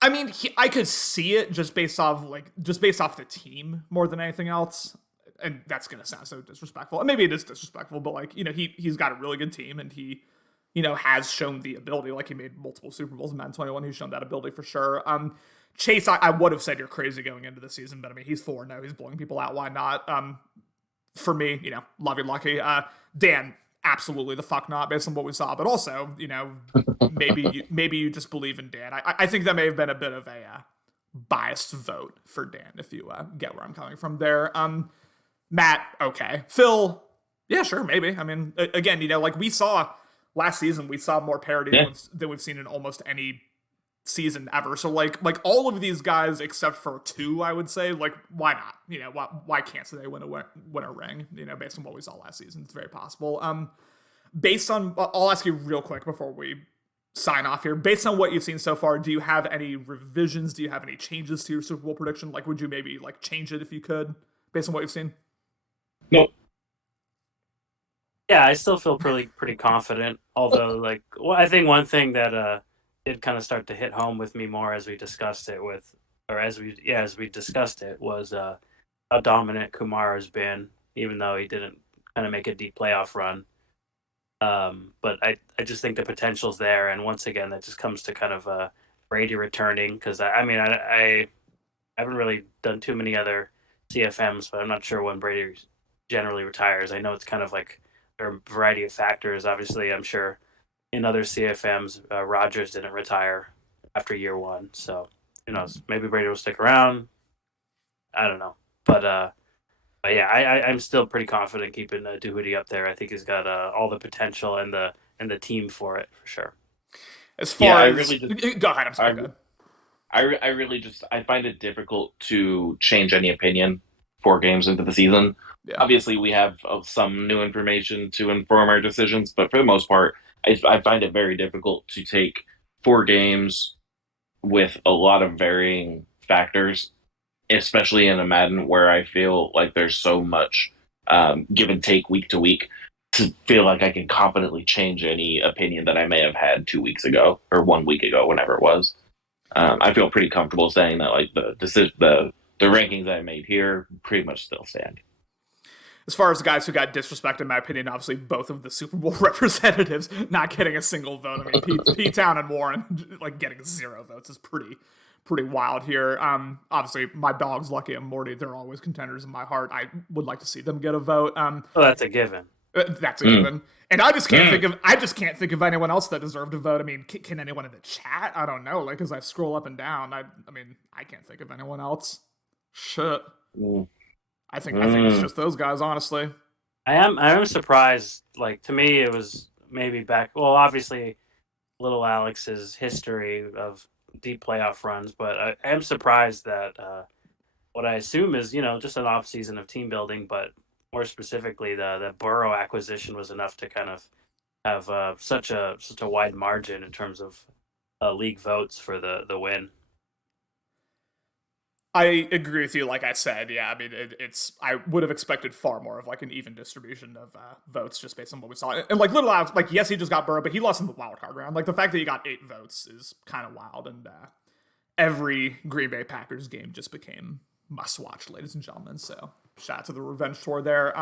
I mean, I could see it just based off the team more than anything else. and that's gonna sound so disrespectful. And maybe it is disrespectful, but like, he's got a really good team, and he, has shown the ability. Like, he made multiple Super Bowls in Madden 21. He's shown that ability for sure. Chase, I would have said you're crazy going into the season, but I mean, he's 4-0. He's blowing people out. Why not? For me, love you, Lucky. Dan, absolutely the fuck not, based on what we saw. But also, maybe you just believe in Dan. I think that may have been a bit of a biased vote for Dan, if you get where I'm coming from there. Matt, okay. Phil, yeah, sure, maybe. I mean, again, like we saw last season, we saw more parity than we've seen in almost any season ever. So like all of these guys except for 2, I would say, like, why not? Why can't they win a ring? Based on what we saw last season, it's very possible. Based on, I'll ask you real quick before we sign off here. Based on what you've seen so far, do you have any revisions? Do you have any changes to your Super Bowl prediction? Like, would you maybe like change it if you could, based on what you've seen? Nope. Yeah, I still feel pretty confident. Although, like, I think one thing that did kind of start to hit home with me more as we discussed it as we discussed it was how dominant Kumar has been, even though he didn't kind of make a deep playoff run. But I just think the potential's there, and once again, that just comes to kind of Brady returning, because I haven't really done too many other CFMs, but I'm not sure when Brady generally retires. I know it's kind of like there are a variety of factors. Obviously, I'm sure in other CFMs, Rodgers didn't retire after year 1, so who knows? Maybe Brady will stick around. I don't know, but yeah, I'm still pretty confident keeping Doherty up there. I think he's got all the potential and the team for it for sure. As far I as really just, go ahead, I'm sorry. Go ahead. I really just I find it difficult to change any opinion 4 games into the season. Yeah. Obviously, we have some new information to inform our decisions, but for the most part, I find it very difficult to take 4 games with a lot of varying factors, especially in a Madden where I feel like there's so much give and take week to week, to feel like I can confidently change any opinion that I may have had 2 weeks ago or 1 week ago, whenever it was. I feel pretty comfortable saying that like the rankings I made here pretty much still stand. As far as the guys who got disrespected, in my opinion, obviously both of the Super Bowl representatives not getting a single vote. I mean, P-Town and Warren like getting 0 votes is pretty wild here. Obviously, my dogs, Lucky and Morty, they're always contenders in my heart. I would like to see them get a vote. Well, that's a given. That's a given. And I just can't think of anyone else that deserved a vote. I mean, can anyone in the chat? I don't know. Like, as I scroll up and down, I mean, I can't think of anyone else. Shit. I think it's just those guys, honestly. I am surprised. Like, to me, it was maybe back. Well, obviously, little Alex's history of deep playoff runs, but I am surprised that what I assume is just an off season of team building, but more specifically, the Burrow acquisition was enough to kind of have such a wide margin in terms of league votes for the win. I agree with you. Like I said, yeah. I mean, it's. I would have expected far more of like an even distribution of votes just based on what we saw. And like little Alex, like yes, he just got Burrow, but he lost in the wild card round. Like the fact that he got 8 votes is kind of wild. And every Green Bay Packers game just became must watch, ladies and gentlemen. So shout out to the revenge tour there.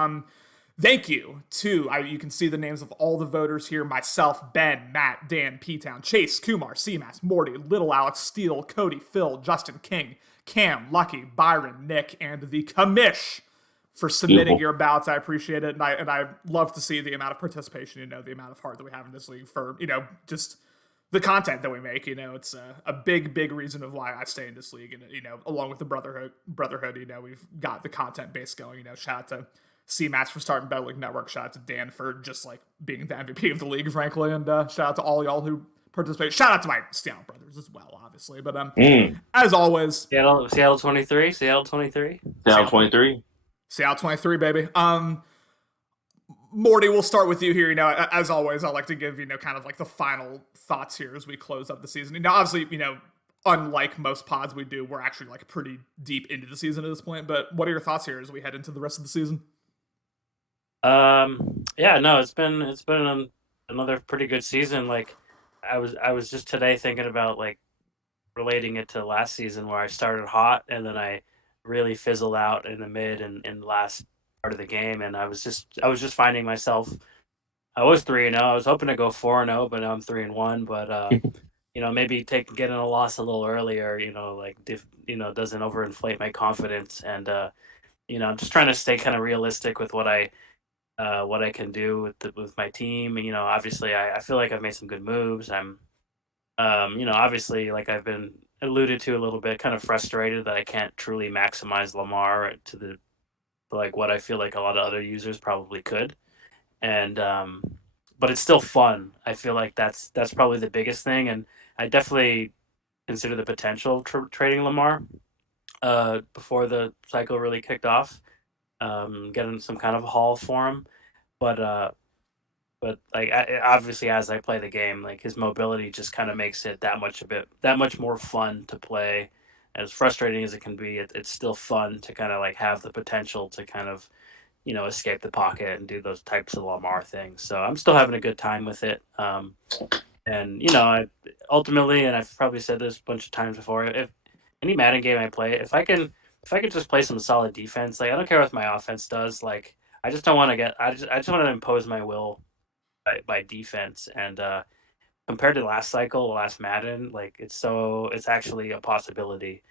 Thank you to you can see the names of all the voters here: myself, Ben, Matt, Dan, P-Town, Chase, Kumar, CMAS, Morty, Little Alex, Steele, Cody, Phil, Justin, King, Cam, Lucky, Byron, Nick, and the commish for submitting your ballots. I appreciate it, and I love to see the amount of participation. The amount of heart that we have in this league for just the content that we make. It's a big reason of why I stay in this league, and along with the brotherhood. We've got the content base going. Shout out to CMATS for starting Better League Network. Shout out to Dan for just like being the MVP of the league, frankly, and shout out to all y'all who participate. Shout out to my Seattle brothers as well, obviously. But as always, Seattle 23, Seattle 23, Seattle 23, Seattle 23, baby. Morty, we'll start with you here. As always, I like to give kind of like the final thoughts here as we close up the season. Obviously, unlike most pods we do, we're actually like pretty deep into the season at this point. But what are your thoughts here as we head into the rest of the season? Yeah, no, it's been another pretty good season. Like, I was just today thinking about like relating it to last season where I started hot and then I really fizzled out in the mid and last part of the game, and I was just finding myself. I was 3-0. I was hoping to go 4-0, but now I'm 3-1. But maybe getting a loss a little earlier, doesn't overinflate my confidence, and I'm just trying to stay kind of realistic with what I can do with my team. And, obviously, I feel like I've made some good moves. Obviously, like I've been alluded to a little bit, kind of frustrated that I can't truly maximize Lamar to like what I feel like a lot of other users probably could. And but it's still fun. I feel like that's probably the biggest thing, and I definitely consider the potential of trading Lamar before the cycle really kicked off, getting some kind of haul for him. But but like obviously, as I play the game, like his mobility just kind of makes it that much more fun to play. As frustrating as it can be, it's still fun to kind of like have the potential to kind of escape the pocket and do those types of Lamar things. So I'm still having a good time with it. And I ultimately, and I've probably said this a bunch of times before, if any Madden game I play, if I could just play some solid defense, like I don't care what my offense does, like I just don't want to get, I just want to impose my will by defense. And compared to last cycle, last Madden, like it's actually a possibility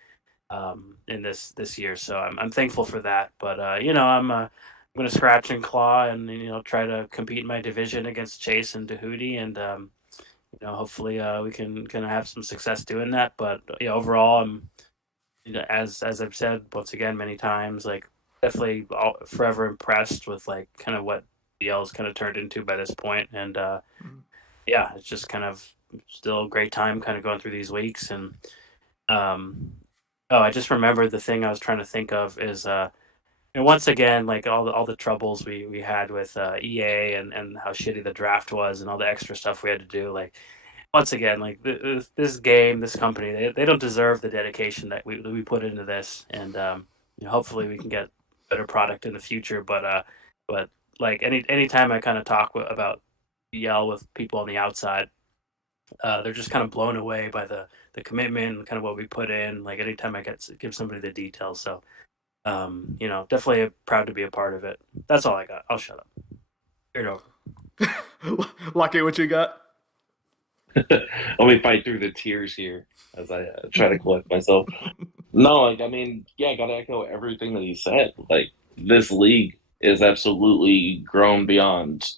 in this year. So I'm thankful for that. But I'm going to scratch and claw and try to compete in my division against Chase and Dahudi, and hopefully we can have some success doing that. But overall, I'm as I've said once again many times, like definitely forever impressed with like kind of what BL's kind of turned into by this point, and yeah, it's just kind of still a great time kind of going through these weeks. And um, oh, I just remembered the thing I was trying to think of is and once again, like all the troubles we had with EA and how shitty the draft was and all the extra stuff we had to do. Like once again, like this game, this company, they don't deserve the dedication that we put into this. And hopefully we can get better product in the future. But like anytime I kind of talk about BL with people on the outside, they're just kind of blown away by the commitment and kind of what we put in. Like anytime I get to give somebody the details, so definitely proud to be a part of it. That's all I got. I'll shut up. Here it over. Lucky, what you got? Let me fight through the tears here as I try to collect myself. No, like I mean, yeah, I gotta echo everything that he said. Like this league is absolutely grown beyond.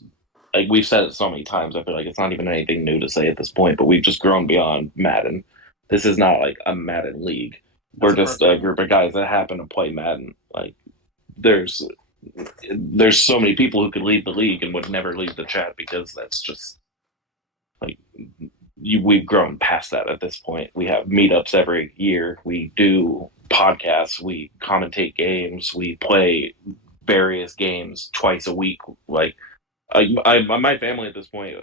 Like we've said it so many times, I feel like it's not even anything new to say at this point. But we've just grown beyond Madden. This is not like a Madden league. That's We're a just perfect a word. group of guys that happen to play Madden. Like there's there's so many people who could leave the league and would never leave the chat because that's just like we've grown past that at this point. We have meetups every year. We do podcasts. We commentate games. We play various games twice a week. Like my family at this point,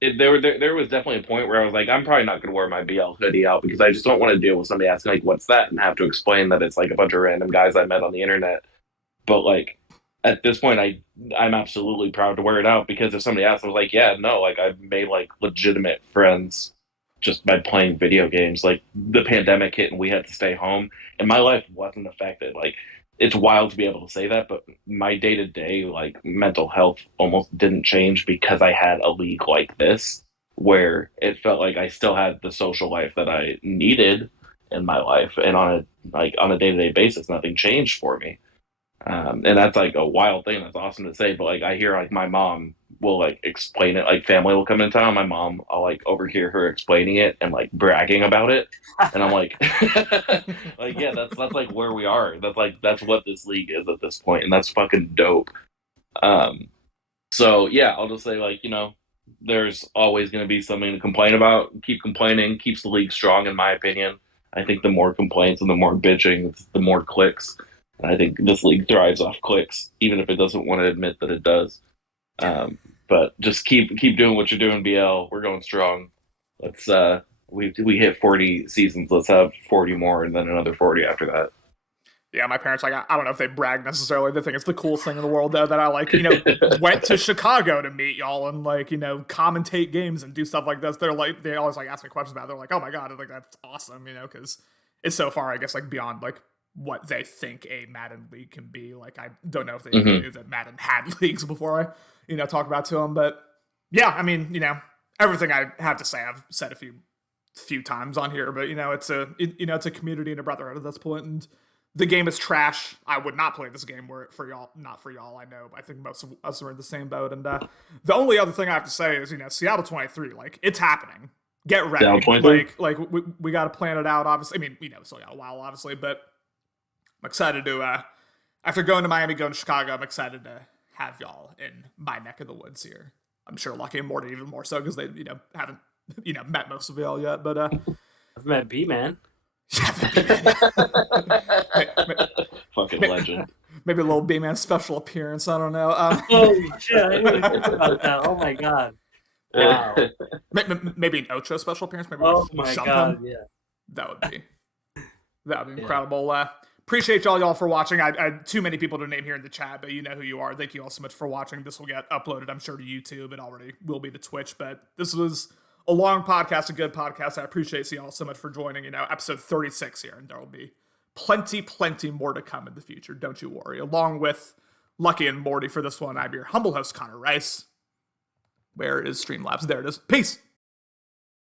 there was definitely a point where I was like, I'm probably not going to wear my BL hoodie out because I just don't want to deal with somebody asking like, "What's that?" and have to explain that it's like a bunch of random guys I met on the internet. But like at this point, I'm absolutely proud to wear it out because if somebody asks, I was like, yeah, no, like I've made like legitimate friends just by playing video games. Like the pandemic hit and we had to stay home, and my life wasn't affected. Like it's wild to be able to say that, but my day to day like mental health almost didn't change because I had a league like this where it felt like I still had the social life that I needed in my life, and on a day to day basis, nothing changed for me, and that's like a wild thing. That's awesome to say. But like I hear like my mom will like explain it. Like family will come in town. My mom, I'll like overhear her explaining it and like bragging about it. And I'm like, like yeah, that's like where we are. That's what this league is at this point, and that's fucking dope. Um, so yeah, I'll just say like there's always going to be something to complain about. Keep complaining keeps the league strong, in my opinion. I think the more complaints and the more bitching, the more clicks. And I think this league thrives off clicks, even if it doesn't want to admit that it does. But just keep doing what you're doing, BL. We're going strong. Let's we hit 40 seasons. Let's have 40 more, and then another 40 after that. Yeah, my parents, like, I don't know if they brag necessarily. They think it's the coolest thing in the world, though, that I, like, went to Chicago to meet y'all and, like, commentate games and do stuff like this. They're like, they always, like, ask me questions about it. They're like, oh my God, like, that's awesome, because it's so far, I guess, like, beyond, like, what they think a Madden league can be. Like, I don't know if they Mhm. knew that Madden had leagues before I, talk about to them. But yeah, I mean, everything I have to say, I've said a few times on here. But it's it's a community and a brotherhood at this point, and the game is trash. I would not play this game were it for y'all, not for y'all. I know, but I think most of us are in the same boat. And the only other thing I have to say is, Seattle 23, like, it's happening. Get ready. Seattle 23? Like we got to plan it out. Obviously, I mean, still got a while, obviously, but I'm excited to. After going to Miami, going to Chicago, I'm excited to have y'all in my neck of the woods here. I'm sure Lucky and Morty even more so because they haven't met most of y'all yet. But I've met B-Man. Fucking legend. Maybe a little B-Man special appearance. I don't know. Holy shit! I didn't even think about that. Oh my god! Wow. Maybe an Ocho special appearance. Maybe Oh we my jump god! him. Yeah. That would be incredible. Appreciate y'all for watching. I had too many people to name here in the chat, but you know who you are. Thank you all so much for watching. This will get uploaded, I'm sure, to YouTube. It already will be to Twitch, but this was a long podcast, a good podcast. I appreciate you all so much for joining. Episode 36 here, and there will be plenty more to come in the future. Don't you worry. Along with Lucky and Morty for this one, I'm your humble host, Connor Rice. Where is Streamlabs? There it is. Peace.